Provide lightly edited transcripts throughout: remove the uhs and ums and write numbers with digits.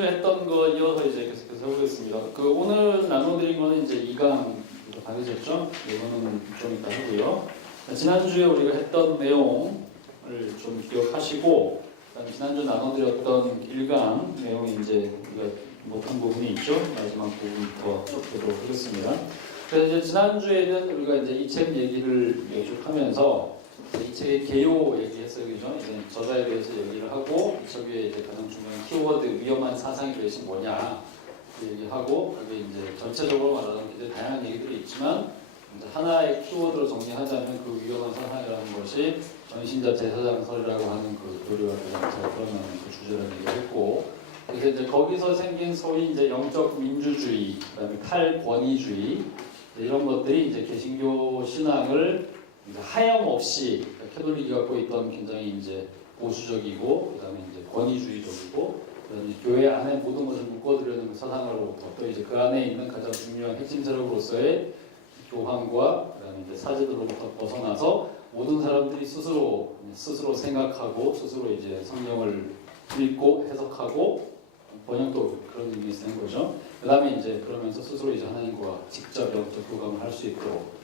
지난주에 했던 거 이어서 이제 계속해서 해보겠습니다. 오늘 나눠드린 거는 이제 2강 다 되셨죠? 이거는 좀 이따 하고요. 지난주에 우리가 했던 내용을 좀 기억하시고, 그다음에 지난주 나눠드렸던 1강 내용이 이제 우리가 못한 부분이 있죠? 마지막 부분부터 보도록 하겠습니다. 그래서 이제 지난주에는 우리가 이제 이 책 얘기를 쭉 하면서 이 책의 개요 얘기했어요, 그죠? 이제 저자에 대해서 얘기를 하고, 이 책 위에 이제 가장 중요한 키워드, 위험한 사상이 도대체 뭐냐, 그 얘기하고, 그게 이제 전체적으로 말하는 굉장히 다양한 얘기들이 있지만, 이제 하나의 키워드로 정리하자면 그 위험한 사상이라는 것이 전신자 제사장설이라고 하는 그 교리와 가장 잘 드러나는 그 주제라는 얘기를 했고, 그래서 이제 거기서 생긴 소위 이제 영적 민주주의, 그다음에 탈권위주의, 이런 것들이 이제 개신교 신앙을 하염없이 캐톨릭이 갖고 있던 굉장히 이제 보수적이고, 그다음에 이제 권위주의적이고, 그다음에 교회 안에 모든 것을 묶어두려는 사상으로부터, 또 이제 그 안에 있는 가장 중요한 핵심 세력으로서의 교황과 그다음에 이제 사제들로부터 벗어나서 모든 사람들이 스스로 생각하고 스스로 이제 성경을 읽고 해석하고 번역도 그런 의미 쓰는 거죠. 그다음에 이제 그러면서 스스로 이제 하나님과 직접 영적 교감을 할 수 있도록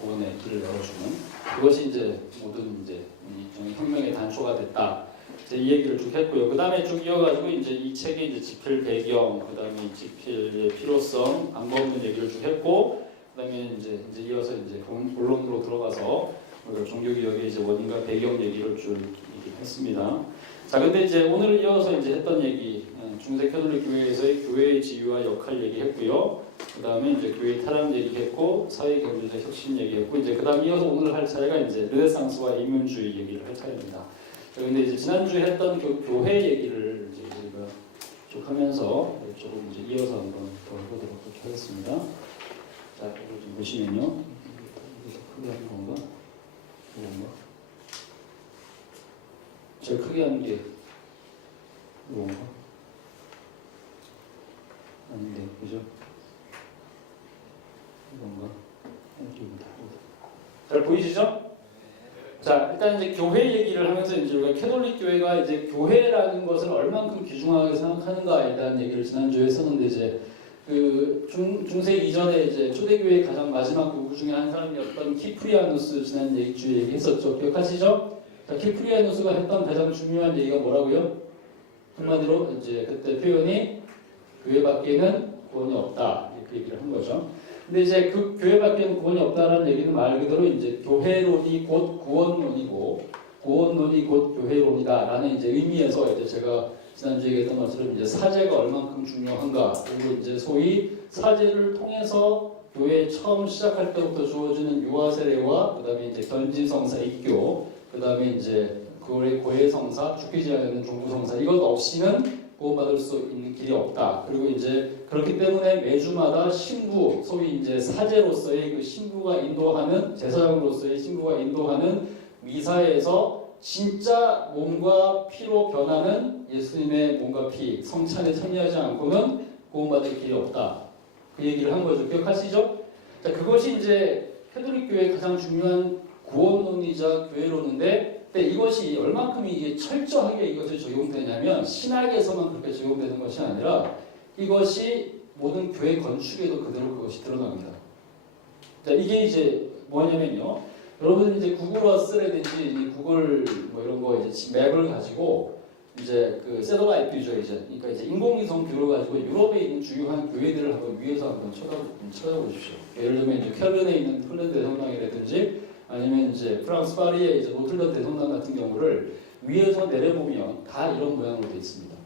구원의 길을 열어주는, 그것이 이제 모든 이제 일종의 혁명의 단초가 됐다. 이제 이 얘기를 쭉 했고요. 그 다음에 쭉 이어가지고 이제 이 책의 이제 집필 배경, 그 다음에 집필의 필요성, 방법론 얘기를 쭉 했고, 그 다음에 이제 이어서 이제 본론으로 들어가서 우리가 종교개혁의 이제 원인과 배경 얘기를 쭉 했습니다. 자, 근데 이제 오늘 이어서 이제 했던 얘기, 중세 캐톨릭 교회에서의 교회의 지위와 역할 얘기했고요. 그 다음에 이제 교회 타락 얘기했고, 사회 경제적 혁신 얘기했고, 이제 그 다음 이어서 오늘 할 차례가 이제 르네상스와 이민주의 얘기를 할 차례입니다. 근데 이제 지난주에 했던 교회 얘기를 이제 우리가 쭉 하면서 조금 이제 이어서 한번 더 해보도록 하겠습니다. 자, 이거 좀 보시면요. 이거 크게 하는 건가? 이건가? 제일 크게 하는 게 이건가? 아닌데, 그죠? 이건가? 잘 보이시죠? 자, 일단 이제 교회 얘기를 하면서 이제 우리가 캐톨릭 교회가 이제 교회라는 것을 얼만큼 귀중하게 생각하는가에 대한 얘기를 지난주에 했었는데, 이제 그 중세 이전에 이제 초대교회의 가장 마지막 교구 중에 한 사람이었던 키프리아누스 지난 얘기주에 얘기했었죠. 기억하시죠? 자, 키프리아누스가 했던 가장 중요한 얘기가 뭐라고요? 한마디로 이제 그때 표현이 교회 밖에는 구원이 없다, 이렇게 얘기를 한 거죠. 근데 이제 그 교회 밖에는 구원이 없다는 얘기는 말 그대로 이제 교회론이 곧 구원론이고, 구원론이 곧 교회론이다라는 이제 의미에서 이제 제가 지난주에 얘기했던 것처럼 이제 사제가 얼만큼 중요한가, 그리고 이제 소위 사제를 통해서 교회 처음 시작할 때부터 주어지는 유아 세례와 그다음에 이제 견지성사 입교, 그다음에 이제 그거의 고해성사, 죽이지 않는 종부성사, 이것 없이는 구원받을 수 있는 길이 없다. 그리고 이제 그렇기 때문에 매주마다 신부, 소위 이제 사제로서의 그 신부가 인도하는, 제사장으로서의 신부가 인도하는 미사에서 진짜 몸과 피로 변하는 예수님의 몸과 피, 성찬에 참여하지 않고는 구원받을 길이 없다. 그 얘기를 한 거죠. 기억하시죠? 자, 그것이 이제 캐톨릭 교회의 가장 중요한 구원론이자 교회론인데, 근데 이것이 얼만큼 이게 철저하게 이것이 적용되냐면 신학에서만 그렇게 적용되는 것이 아니라 이것이 모든 교회 건축에도 그대로 그것이 드러납니다. 자, 이게 이제 뭐냐면요. 여러분 이제 구글 어스라든지 구글 뭐 이런 거 이제 맵을 가지고 이제 그 세더라이트 뷰죠, 이제. 그러니까 이제 인공위성 뷰를 가지고 유럽에 있는 주요한 교회들을 한번 위에서 한번 쳐다보십시오. 예를 들면 이제 켈른에 있는 폴란드 대성당이라든지 아니면 이제 프랑스 파리의 이제 노틀담 대성당 같은 경우를 위에서 내려보면 다 이런 모양으로 되어 있습니다.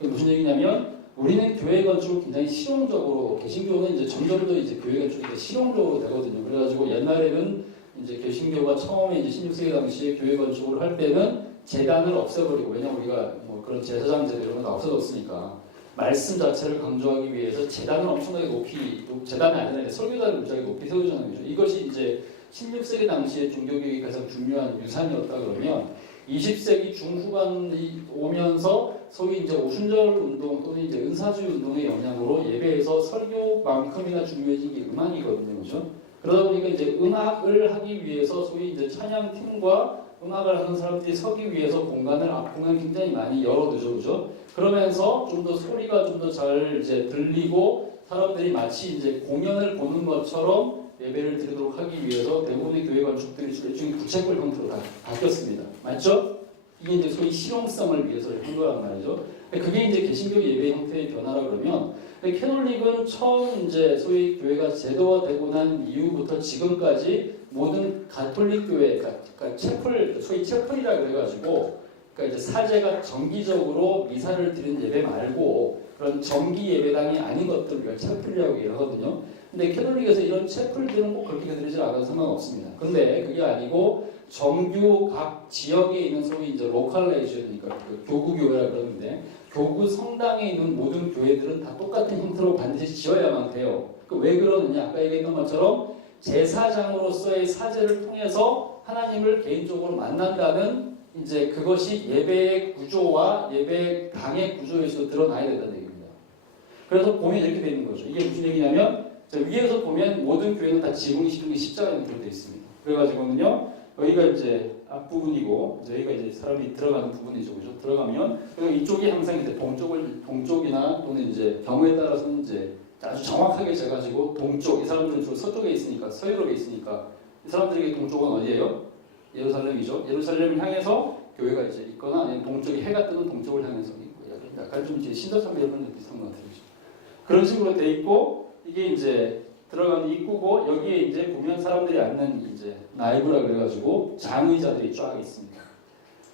이게 무슨 얘기냐면 우리는 교회 건축을 굉장히 실용적으로, 개신교는 이제 점점 더 이제 교회 건축이 실용적으로 되거든요. 그래가지고 옛날에는 이제 개신교가 처음에 이제 16세기 당시에 교회 건축을 할 때는 제단을 없애버리고, 왜냐면 우리가 뭐 그런 제사장 제도 이런 거 다 없어졌으니까 말씀 자체를 강조하기 위해서 제단을 엄청나게 높이, 제단이 아니라 설교단을 무지하게 높이 세우자는 거죠. 이것이 이제 16세기 당시에 종교개혁이 가장 중요한 유산이었다 그러면 20세기 중후반이 오면서 소위 이제 오순절 운동 또는 이제 은사주의 운동의 영향으로 예배에서 설교만큼이나 중요해진 게 음악이거든요, 그렇죠? 그러다 보니까 이제 음악을 하기 위해서 소위 이제 찬양팀과 음악을 하는 사람들이 서기 위해서 공간을 앞공간 굉장히 많이 열어두죠, 그죠? 그러면서 좀 더 소리가 좀 더 잘 이제 들리고 사람들이 마치 이제 공연을 보는 것처럼 예배를 드리도록 하기 위해서 대부분의 교회 건축들이 일종의 부채꼴 형태로 다 바뀌었습니다. 맞죠? 이게 이제 소위 실용성을 위해서 한 거란 말이죠. 그게 이제 개신교 예배 형태의 변화라 그러면 캐톨릭은 처음 이제 소위 교회가 제도화되고 난 이후부터 지금까지 모든 가톨릭 교회, 그러니까 채플, 소위 채플이라 그래가지고, 그러니까 이제 사제가 정기적으로 미사를 드리는 예배 말고 그런 정기 예배당이 아닌 것들 우리가 채플이라고 얘기하거든요. 근데 캐톨릭에서 이런 채플들은 꼭 그렇게 드리지 않아도 상관없습니다. 근데 그게 아니고 정규 각 지역에 있는 소위 이제 로컬레이션이니까 그 교구 교회라 그러는데 교구 성당에 있는 모든 교회들은 다 똑같은 형태로 반드시 지어야만 돼요. 왜 그러느냐? 아까 얘기했던 것처럼 제사장으로서의 사제를 통해서 하나님을 개인적으로 만난다는 이제 그것이 예배의 구조와 예배 당의 구조에서 드러나야 된다는 얘기입니다. 그래서 보면 이렇게 되는 거죠. 이게 무슨 얘기냐면 위에서 보면 모든 교회는 다 지붕이 십자가 형태로 되어 있습니다. 그래가지고는요 여기가 이제 앞부분이고 여기가 이제 사람이 들어가는 부분이죠, 그죠? 들어가면 이쪽이 항상 이제 동쪽이나 또는 이제 경우에 따라서는 이제 아주 정확하게 재가지고 동쪽, 이 사람들은 주로 서쪽에 있으니까 서유럽에 있으니까 이 사람들에게 동쪽은 어디예요? 예루살렘이죠. 예루살렘을 향해서 교회가 이제 있거나 아니면 동쪽에 해가 뜨는 동쪽을 향해서 있고 약간 좀 이제 신도섬 이런 건 비슷한 것 같아요. 그런 식으로 돼 있고 이게 이제 들어가는 입구고 여기에 이제 보면 사람들이 앉는 이제 나이브라 그래가지고 장의자들이 쫙 있습니다.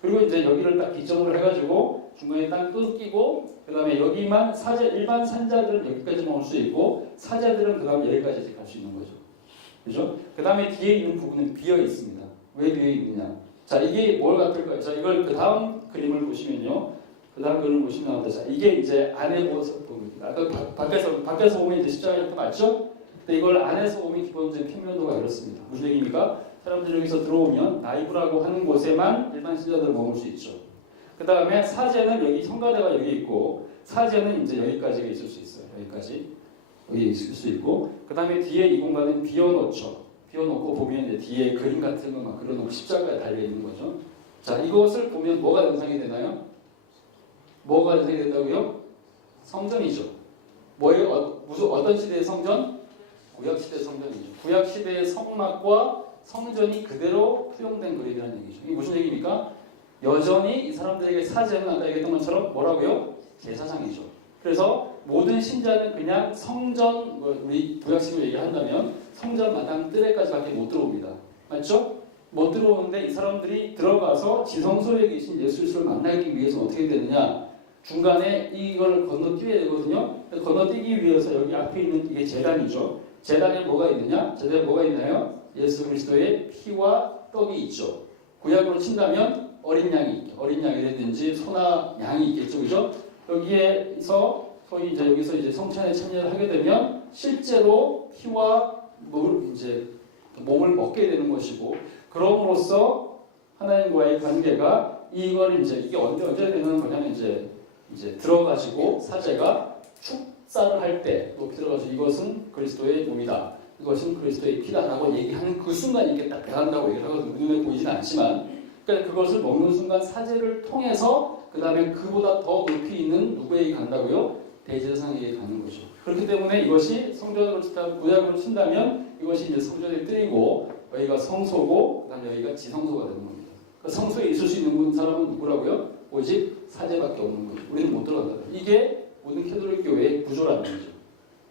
그리고 이제 여기를 딱 기점으로 해가지고 중간에 딱 끊기고 그 다음에 여기만 사제 일반 산자들은 여기까지만 올 수 있고 사제들은 그 다음에 여기까지 갈 수 있는 거죠. 그죠? 그 다음에 뒤에 있는 부분은 비어 있습니다. 왜 비어 있느냐? 자 이게 뭘 같을까요? 자 이걸 그 다음 그림을 보시면요. 그 다음 그림을 보시면 나옵니다. 자 이게 이제 안에 모습 보입니다. 아까 밖에서 보면 이제 십자가 이렇게 맞죠? 근데 이걸 안에서 보면 기본적인 평면도가 이렇습니다. 무슨 얘기입니까? 사람들이 여기서 들어오면 나이브라고 하는 곳에만 일반 신자들은 머물 수 있죠. 그 다음에 사제는 여기 성가대가 여기 있고 사제는 이제 여기까지가 있을 수 있어요. 여기 있을 수 있고 그 다음에 뒤에 이 공간은 비워놓죠. 비워놓고 보면 이제 뒤에 그림 같은 거 막 그려놓고 십자가에 달려 있는 거죠. 자 이것을 보면 뭐가 연상이 되나요? 뭐가 연상이 된다고요? 성전이죠. 뭐예요? 무슨 어떤 시대의 성전? 구약시대 성전이죠. 구약시대의 성막과 성전이 그대로 투영된 그림이라는 얘기죠. 이게 무슨 얘기입니까? 여전히 이 사람들에게 사제는 아까 얘기했던 것처럼 뭐라고요? 제사장이죠. 그래서 모든 신자는 그냥 성전, 우리 구약식으로 얘기한다면 성전 마당 뜰에까지밖에 못 들어옵니다. 맞죠? 못 들어오는데 이 사람들이 들어가서 지성소에 계신 예수 그리스도를 만나기 위해서 어떻게 되느냐? 중간에 이걸 건너뛰어야 되거든요. 건너뛰기 위해서 여기 앞에 있는 이게 제단이죠. 제단에 뭐가 있느냐? 제단에 뭐가 있나요? 예수 그리스도의 피와 떡이 있죠. 구약으로 친다면 어린 양이라든지 소나 양이 있겠죠, 그죠? 여기에서 소위 이제 여기서 이제 성찬에 참여를 하게 되면 실제로 피와 몸을 먹게 되는 것이고, 그럼으로써 하나님과의 관계가 이게 언제 되는 거냐면 이제 들어가지고 사제가 축사를 할 때 높이 들어가서 이것은 그리스도의 몸이다. 이것은 그리스도의 피다라고 얘기하는 그 순간 이렇게 딱 배한다고 얘기를 하거든요. 눈에 보이지는 않지만, 그러니까 그것을 먹는 순간 사제를 통해서 그 다음에 그보다 더 높이 있는 누구에게 간다고요? 대제사장에게 가는 거죠. 그렇기 때문에 이것이 성전으로 친다면, 구약으로 친다면 이것이 이제 성전의 뜰이고 여기가 성소고 그다음에 여기가 지성소가 되는 겁니다. 그 성소에 있을 수 있는 사람은 누구라고요? 오직 사제밖에 없는 거죠. 우리는 못 들어간다. 이게 모든 캐톨릭 교회의 구조라는 거죠.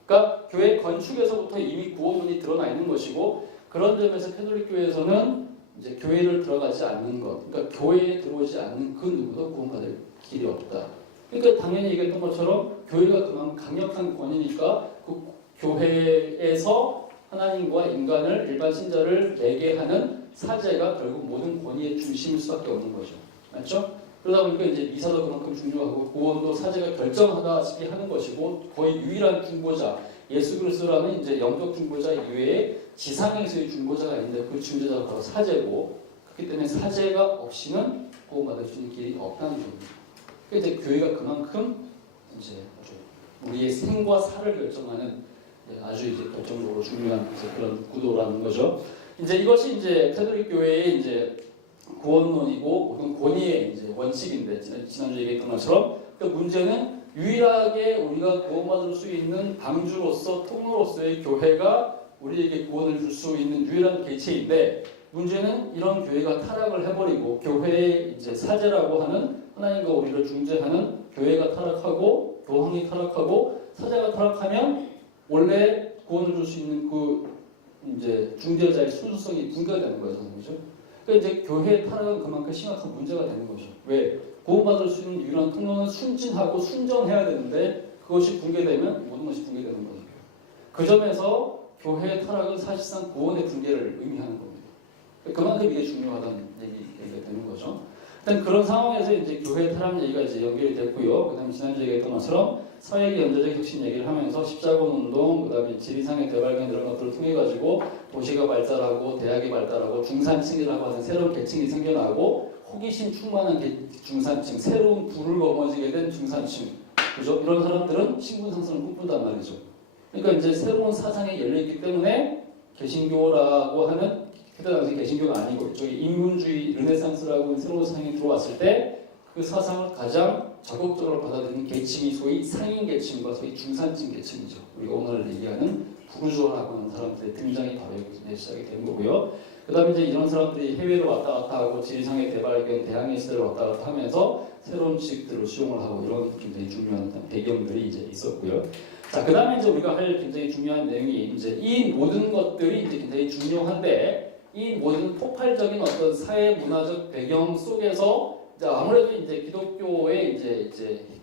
그러니까 교회 건축에서부터 이미 구원문이 드러나 있는 것이고, 그런 점에서 캐톨릭 교회에서는 이제 교회를 들어가지 않는 것, 그러니까 교회에 들어오지 않는 그 누구도 구원받을 길이 없다. 그러니까 당연히 얘기했던 것처럼 교회가 그만큼 강력한 권위니까 그 교회에서 하나님과 인간을, 일반 신자를 매개하는 사제가 결국 모든 권위의 중심일 수밖에 없는 거죠. 맞죠? 그러다 보니까 이제 미사도 그만큼 중요하고 구원도 사제가 결정하다시피 하는 것이고, 거의 유일한 중보자, 예수 그리스도라는 이제 영적 중보자 이외에 지상에서의 중보자가 있는데 그 중보자가 바로 사제고, 그렇기 때문에 사제가 없이는 구원받을 수 있는 길이 없다는 겁니다. 그래서 이제 교회가 그만큼 이제 우리의 생과 사를 결정하는 아주 이제 결정적으로 중요한 그런 구도라는 거죠. 이제 이것이 이제 캐톨릭 교회의 이제 구원론이고 혹은 권위의 이제 원칙인데 지난주에 얘기했던 것처럼 그 문제는 유일하게 우리가 구원받을 수 있는 방주로서 통로로서의 교회가 우리에게 구원을 줄 수 있는 유일한 개체인데 문제는 이런 교회가 타락을 해버리고 교회의 이제 사제라고 하는 하나님과 우리를 중재하는 교회가 타락하고 교황이 타락하고 사제가 타락하면 원래 구원을 줄 수 있는 그 이제 중재자의 순수성이 붕괴가 되는 거죠, 그렇죠? 그러니까 이제 교회의 타락은 그만큼 심각한 문제가 되는 거죠. 왜? 구원받을 수 있는 유일한 통로는 순진하고 순전해야 되는데 그것이 붕괴되면 모든 것이 붕괴되는 거죠. 그 점에서 교회의 타락은 사실상 구원의 붕괴를 의미하는 겁니다. 그만큼 이게 중요하다는 얘기가 되는 거죠. 일단 그런 상황에서 이제 교회 타락 얘기가 이제 연결이 됐고요. 그다음에 지난주에 얘기했던 것처럼 사회계 연좌적 혁신 얘기를 하면서 십자군 운동, 그다음에 지리상의 대발견 이런 것들을 통해 가지고 도시가 발달하고 대학이 발달하고 중산층이라고 하는 새로운 계층이 생겨나고 호기심 충만한 중산층, 새로운 부를 거머쥐게 된 중산층, 그죠? 이런 사람들은 신분 상승을 꿈꾼단 말이죠. 그러니까 이제 새로운 사상이 열려있기 때문에 개신교라고 하는 그때 당시 개신교가 아니고 저기 인문주의 르네상스라고 하는 새로운 사상이 들어왔을 때 그 사상을 가장 적극적으로 받아들이는 계층이 소위 상인 계층과 소위 중산층 계층이죠. 우리가 오늘 얘기하는 부르주아라고 하는 사람들의 등장이 바로 여기서 시작이 되는 거고요. 그 다음에 이제 이런 사람들이 해외로 왔다 갔다 하고 지리상의 대발견, 대항해 시대를 왔다 갔다 하면서 새로운 지식들을 수용을 하고 이런 굉장히 중요한 배경들이 이제 있었고요. 자, 그 다음에 이제 우리가 할 굉장히 중요한 내용이 이제 이 모든 것들이 이제 굉장히 중요한데 이 모든 폭발적인 어떤 사회 문화적 배경 속에서 아무래도 이제 기독교의 이제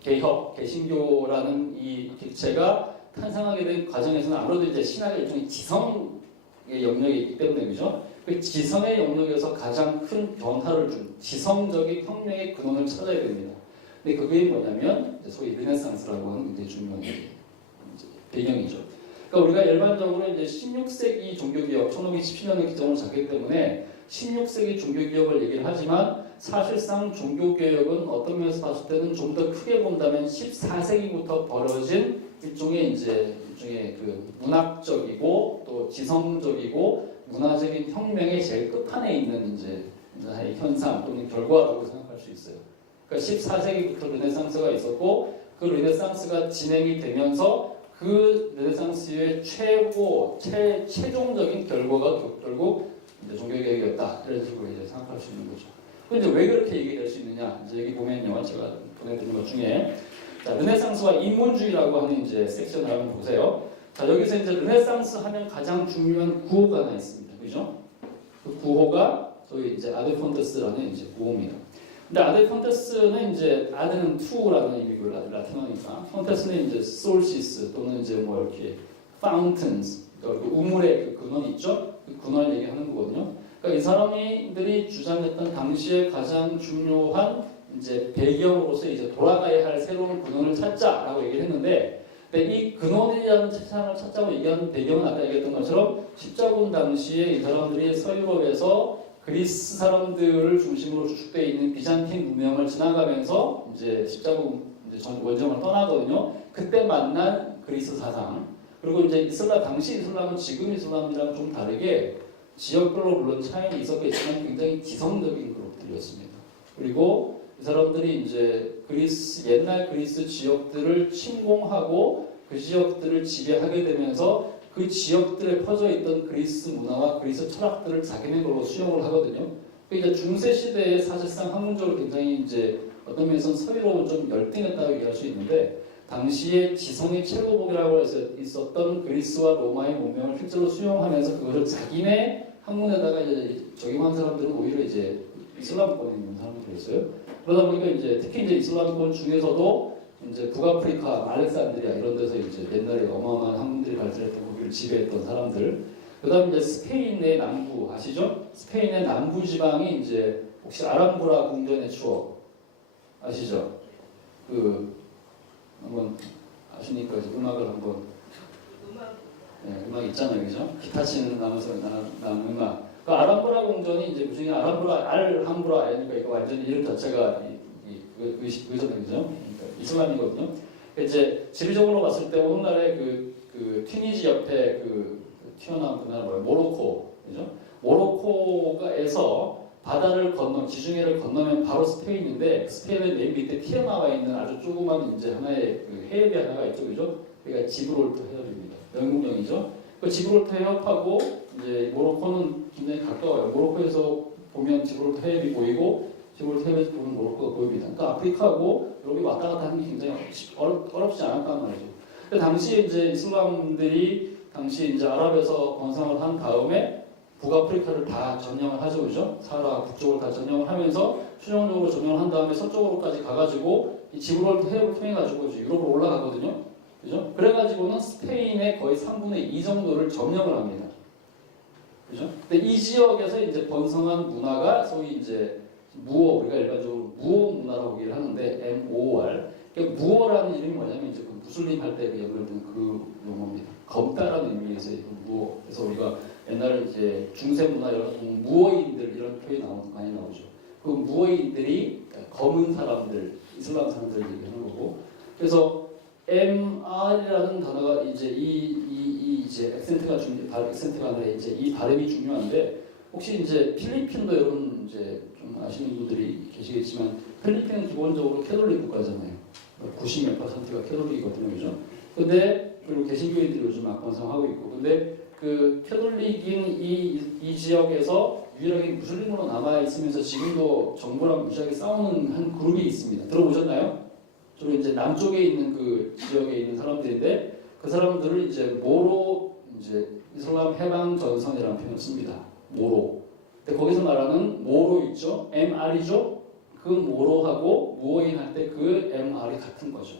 개혁, 개신교라는 이 객체가 탄생하게 된 과정에서는 아무래도 이제 신학의 일종의 지성의 영역이 있기 때문에 그죠? 그 지성의 영역에서 가장 큰 변화를 준 지성적인 혁명의 근원을 찾아야 됩니다. 근데 그게 뭐냐면 이제 소위 르네상스라고 하는 굉장히 중요한 배경이죠. 그러니까 우리가 일반적으로 이제 16세기 종교개혁, 1517년의 기점을 잡기 때문에 16세기 종교개혁을 얘기를 하지만 사실상 종교개혁은 어떤 면에서 봤을 때는 좀 더 크게 본다면 14세기부터 벌어진 일종의 그 문학적이고 또 지성적이고 문화적인 혁명의 제일 끝판에 있는 이제 현상 또는 결과라고 생각할 수 있어요. 그러니까 14세기부터 르네상스가 있었고 그 르네상스가 진행이 되면서 그 르네상스의 최종적인 결과가 결국 이제 종교개혁이었다 이런 식으로 이제 생각할 수 있는 거죠. 근데 왜 그렇게 얘기할 수 있느냐? 이제 여기 보면요, 제가 보내드린 것 중에 자, 르네상스와 인문주의라고 하는 이제 섹션을 한번 보세요. 자, 여기서 이제 르네상스 하면 가장 중요한 구호가 하나 있습니다, 그죠? 그 구호가 소위 이제 아데 폰테스라는 이제 구호입니다. 근데 아데 폰테스는 이제 아데는 투라는 의미고 라틴어니까 폰테스는 이제 솔시스 또는 이제 뭐 이렇게 파운틴스 그러니까 그 우물의 그 근원 있죠? 그 근원을 얘기하는 거거든요. 그러니까 이 사람들이 주장했던 당시에 가장 중요한 이제 배경으로서 이제 돌아가야 할 새로운 근원을 찾자라고 얘기를 했는데, 근데 이 근원이라는 세상을 찾자고 얘기하는 배경은 아까 얘기했던 것처럼 십자군 당시에 이 사람들이 서유럽에서 그리스 사람들을 중심으로 주축되어 있는 비잔틴 문명을 지나가면서 이제 십자군 이제 전 원정을 떠나거든요. 그때 만난 그리스 사상. 그리고 이제 이슬람 당시 이슬람은 지금 이슬람이랑 좀 다르게 지역별로 물론 차이는 있었겠지만 굉장히 지성적인 그룹들이었습니다. 그리고 이 사람들이 이제 옛날 그리스 지역들을 침공하고 그 지역들을 지배하게 되면서 그 지역들에 퍼져 있던 그리스 문화와 그리스 철학들을 자기네 걸로 수용을 하거든요. 그러니까 중세 시대에 사실상 학문적으로 굉장히 이제 어떤 면에서는 서유럽은 좀 열등했다고 얘기할 수 있는데 당시에 지성의 최고봉이라고 해서 있었던 그리스와 로마의 문명을 실제로 수용하면서 그것을 자기네 학문에다가 이제 적용한 사람들은 오히려 이제 이슬람권에 있는 사람들이었어요. 그러다 보니까 이제 특히 이제 이슬람권 중에서도 이제 북아프리카, 알렉산드리아 이런 데서 이제 옛날에 어마어마한 학문들이 발달했던 거기를 지배했던 사람들. 그다음에 이제 스페인의 남부 아시죠? 스페인의 남부 지방이 이제 혹시 아람브라 궁전의 추억 아시죠? 그 한번 아시니까 이제 음악을 한번 음악 있잖아요, 그죠? 기타 치는 나무에서 나는 음악. 그 아람브라 궁전이 이제 무슨 아람브라 알함브라 아니까 이거 완전히 이름 자체가 의존된 거죠. 그러니까 이슬람이거든요. 이제 지리적으로 봤을 때 오늘날의 그 튀니지 옆에 그 튀어나온 그 나라 뭐예요? 모로코, 그죠? 모로코가에서 바다를 건너 지중해를 건너면 바로 스페인인데 스페인의 맨 밑에 튀어나와 있는 아주 조그만 이제 하나의 그 해협이 하나가 있죠, 그죠? 그러니까 지브롤터 해협입니다. 영국령이죠. 그 지브롤터 해협하고 이제 모로코는 굉장히 가까워요. 모로코에서 보면 지브롤터 해협이 보이고 지브롤터 해협에서 보면 모로코가 보입니다. 그러니까 아프리카하고 여기 왔다 갔다 하는 게 굉장히 어렵지 않았단 말이죠. 근데 당시에 이제 이슬람들이 당시 이제 아랍에서 건성을 한 다음에 북아프리카를 다 점령을 하죠, 그죠? 사하라 북쪽을 다 점령을 하면서 최종적으로 점령을 한 다음에 서쪽으로까지 가가지고 이 지브롤터 해협을 통해가지고 이제 유럽으로 올라가거든요, 그죠? 그래가지고는 스페인의 거의 3분의 2 정도를 점령을 합니다, 그죠? 근데 이 지역에서 이제 번성한 문화가 소위 이제 무어, 우리가 일반적으로 무어 문화라고 얘기를 하는데 MOR. 그러니까 무어라는 이름이 뭐냐면 이제 그 무슬림 할 때 연결된 그 용어입니다. 검다라는 의미에서 무어. 그래서 우리가 옛날에 이제 중세 문화 이런 무어인들 이런 표현이 많이 나오죠. 그 무어인들이 검은 사람들, 이슬람 사람들 얘기하는 거고. 그래서 MR이라는 단어가 이제 이제 액센트가 아니라 이제 이 발음이 중요한데 혹시 이제 필리핀도 여러분 이제 좀 아시는 분들이 계시겠지만 필리핀은 기본적으로 캐톨릭 국가잖아요. 90몇 %가 캐톨릭이거든요, 그죠? 근데 그리고 개신교인들이 요즘 악번성하고 있고, 근데 그 캐톨릭인 이 지역에서 유일하게 무슬림으로 남아 있으면서 지금도 정부랑 무지하게 싸우는 한 그룹이 있습니다. 들어보셨나요? 주로 이제 남쪽에 있는 그 지역에 있는 사람들인데 그 사람들을 이제 모로 이제 이슬람 해방 전선이라는 표현을 씁니다. 모로. 근데 거기서 말하는 모로 있죠? MR이죠? 그 모로하고 무어인 할 때 그 MR이 같은 거죠.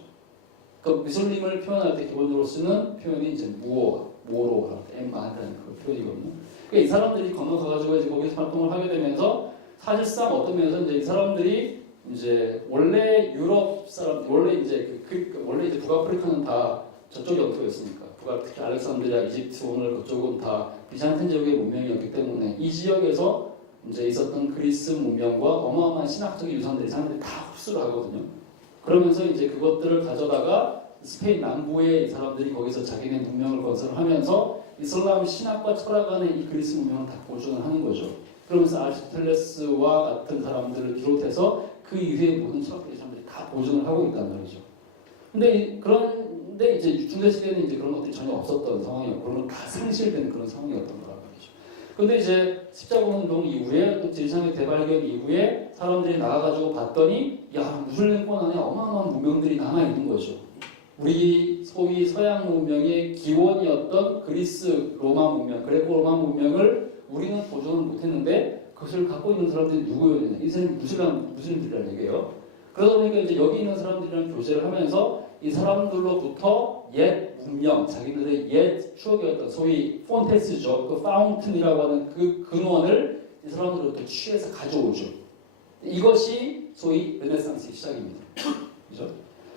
그 무슬림을 표현할 때 기본적으로 쓰는 표현이 이제 모로 할 때 MR이라는 그 표현이거든요. 그러니까 이 사람들이 건너가가지고 이제 거기서 활동을 하게 되면서 사실상 어떤 면에서 이제 이 사람들이 이제 원래 유럽 사람 원래 이제 원래 이제 북아프리카는 다 저쪽 영토였으니까 특히 알렉산드리아, 이집트 오늘 그쪽은 다 비잔틴 제국의 문명이었기 때문에 이 지역에서 이제 있었던 그리스 문명과 어마어마한 신학적인 유산들이 사람들이 다 흡수를 하거든요. 그러면서 이제 그것들을 가져다가 스페인 남부의 이 사람들이 거기서 자기네 문명을 건설하면서 이슬람 신학과 철학 안에 이 그리스 문명을 다 보존을 하는 거죠. 그러면서 아리스토텔레스와 같은 사람들을 비롯해서 그 이후의 모든 철학적인 사람들이 다 보존을 하고 있단 말이죠. 그런데 이제 중세 시대는 이제 그런 것들이 전혀 없었던 상황이었고, 그런 건 다 상실된 그런 상황이었던 거란 말이죠. 근데 이제 십자군 운동 이후에 또 지리산의 대발견 이후에 사람들이 나가가지고 봤더니 야 무슬림권 안에 어마어마한 문명들이 남아 있는 거죠. 우리 소위 서양 문명의 기원이었던 그리스 로마 문명, 그레코 로마 문명을 우리는 보존을 못했는데 그것을 갖고 있는 사람들이 누구였냐? 이 사람이 무슬림들이라는 얘기예요. 그러다 보니까 이제 여기 있는 사람들이랑 교제를 하면서 이 사람들로부터 옛 문명, 자기들의 옛 추억이었던 소위 폰테스죠. 그 파운튼이라고 하는 그 근원을 이 사람들로부터 취해서 가져오죠. 이것이 소위 르네상스의 시작입니다. 그죠?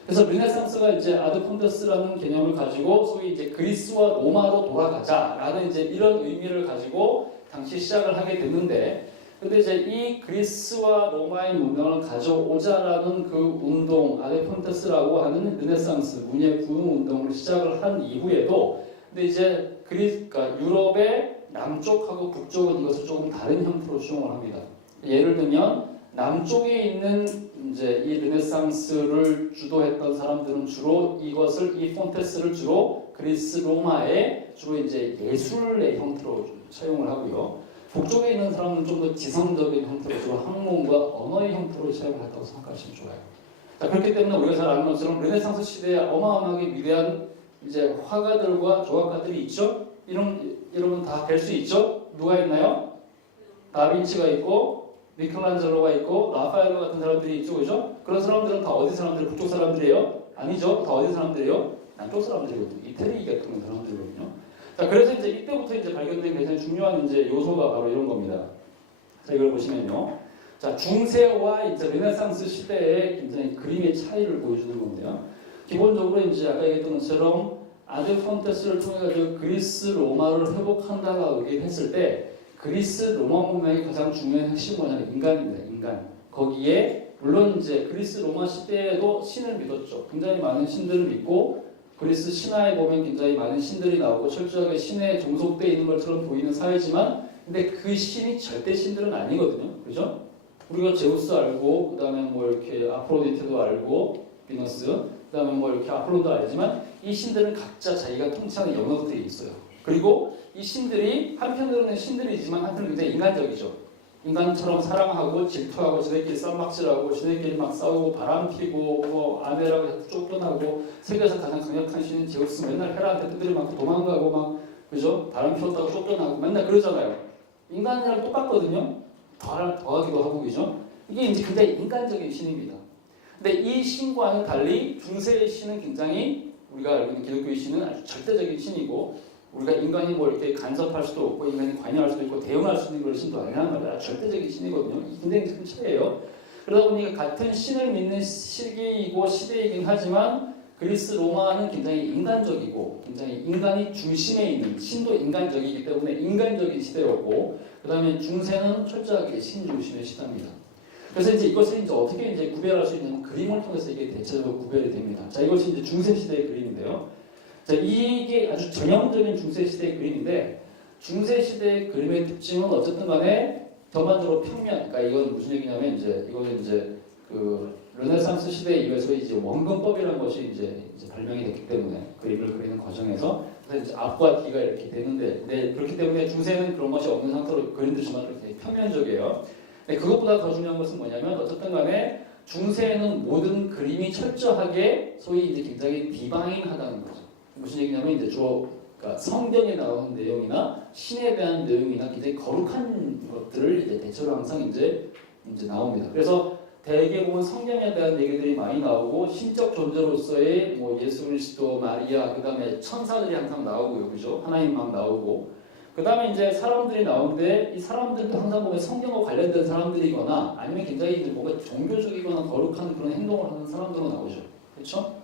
그래서 르네상스가 이제 아드 폰테스라는 개념을 가지고 소위 이제 그리스와 로마로 돌아가자라는 이제 이런 의미를 가지고 당시 시작을 하게 됐는데, 근데 이제 이 그리스와 로마의 문명을 가져오자라는 그 운동, 아드 폰테스라고 하는 르네상스 문예 부흥 운동을 시작을 한 이후에도, 근데 이제 그러니까 유럽의 남쪽하고 북쪽은 이것을 조금 다른 형태로 수용을 합니다. 예를 들면 남쪽에 있는 이제 이 르네상스를 주도했던 사람들은 주로 이것을 이 폰테스를 주로 그리스 로마의 주로 이제 예술의 형태로 사용을 하고요. 북쪽에 있는 사람은 좀 더 지성적인 형태로 주로 학문과 언어의 형태로 사용을 했다고 생각하시면 좋아요. 자, 그렇기 때문에 우리가 잘 아는 것처럼 르네상스 시대에 어마어마하게 위대한 이제 화가들과 조각가들이 있죠. 여러분 다 될 수 있죠. 누가 있나요? 다빈치가 있고 미켈란젤로가 있고 라파엘로 같은 사람들이 있죠, 그죠? 그런 사람들은 다 어디 사람들? 북쪽 사람들이에요? 아니죠. 다 어디 사람들이에요? 남쪽 사람들이거든요. 이태리 같은 사람들이거든요. 자, 그래서 이제 이때부터 이제 발견된 굉장히 중요한 이제 요소가 바로 이런 겁니다. 자, 이걸 보시면요. 자, 중세와 이제 르네상스 시대의 굉장히 그림의 차이를 보여주는 건데요. 기본적으로 이제 아까 얘기했던 것처럼 아드 폰테스를 통해 가지고 그리스 로마를 회복한다고 얘기했을 때 그리스 로마 문명의 가장 중요한 핵심은 뭐냐면 인간입니다. 인간. 거기에 물론 이제 그리스 로마 시대에도 신을 믿었죠. 굉장히 많은 신들을 믿고 그리스 신화에 보면 굉장히 많은 신들이 나오고 철저하게 신에 종속되어 있는 것처럼 보이는 사회지만 근데 그 신이 절대 신들은 아니거든요. 그죠? 우리가 제우스 알고 그다음에 뭐 이렇게 아프로디테도 알고 비너스 그다음에 뭐 이렇게 아폴로도 알지만 이 신들은 각자 자기가 통치하는 영역들이 있어요. 그리고 이 신들이 한편으로는 신들이지만 한편으로는 굉장히 인간적이죠. 인간처럼 사랑하고 질투하고 지네끼리 쌈박질하고 지네끼리 막 싸우고 바람피고 뭐 아내라고 해서 쫓겨나고 세계에서 가장 강력한 신인 제우스 맨날 헤라한테 두드려 맞고 도망가고 막 그죠? 바람 피웠다고 쫓겨나고 맨날 그러잖아요. 인간이랑 똑같거든요. 더하기도 하고 그죠? 이게 이제 굉장히 인간적인 신입니다. 근데 이 신과는 달리 중세의 신은 굉장히 우리가 알고 있는 기독교의 신은 아주 절대적인 신이고 우리가 인간이 뭐 이렇게 간섭할 수도 없고 인간이 관여할 수도 있고 대응할 수 있는 그런 신도 아니란 말이야. 절대적인 신이거든요. 굉장히 큰 차이예요. 그러다 보니까 같은 신을 믿는 시기이고 시대이긴 하지만 그리스 로마는 굉장히 인간적이고 굉장히 인간이 중심에 있는 신도 인간적이기 때문에 인간적인 시대였고 그 다음에 중세는 철저하게 신 중심의 시대입니다. 그래서 이제 이것을 이제 어떻게 이제 구별할 수 있냐면 그림을 통해서 이게 대체적으로 구별이 됩니다. 자, 이것이 이제 중세 시대의 그림인데요. 자, 이게 아주 전형적인 중세 시대의 그림인데 중세 시대의 그림의 특징은 어쨌든 간에 전반적으로 평면. 그러니까 이건 무슨 얘기냐면 이거는 이제 그 르네상스 시대에 의해서 이제 원근법이라는 것이 이제 발명이 됐기 때문에 그림을 그리는 과정에서 그래서 이제 앞과 뒤가 이렇게 되는데 네, 그렇기 때문에 중세는 그런 것이 없는 상태로 그림들지만 이렇게 평면적이에요. 네, 그것보다 더 중요한 것은 뭐냐면 어쨌든 간에 중세에는 모든 그림이 철저하게 소위 이제 굉장히 디바인하다는 거죠. 무슨 얘기냐면 이제 그러니까 성경에 나오는 내용이나 신에 대한 내용이나 굉장히 거룩한 것들을 이제 대체로 항상 이제 나옵니다. 그래서 대개 보면 성경에 대한 얘기들이 많이 나오고 신적 존재로서의 뭐 예수 그리스도, 마리아, 그다음에 천사들이 항상 나오고요, 그죠? 하나님 막 나오고. 그다음에 이제 사람들이 나오는데 이 사람들도 항상 보면 성경과 관련된 사람들이거나 아니면 굉장히 이제 뭔가 종교적이거나 거룩한 그런 행동을 하는 사람들로 나오죠, 그렇죠?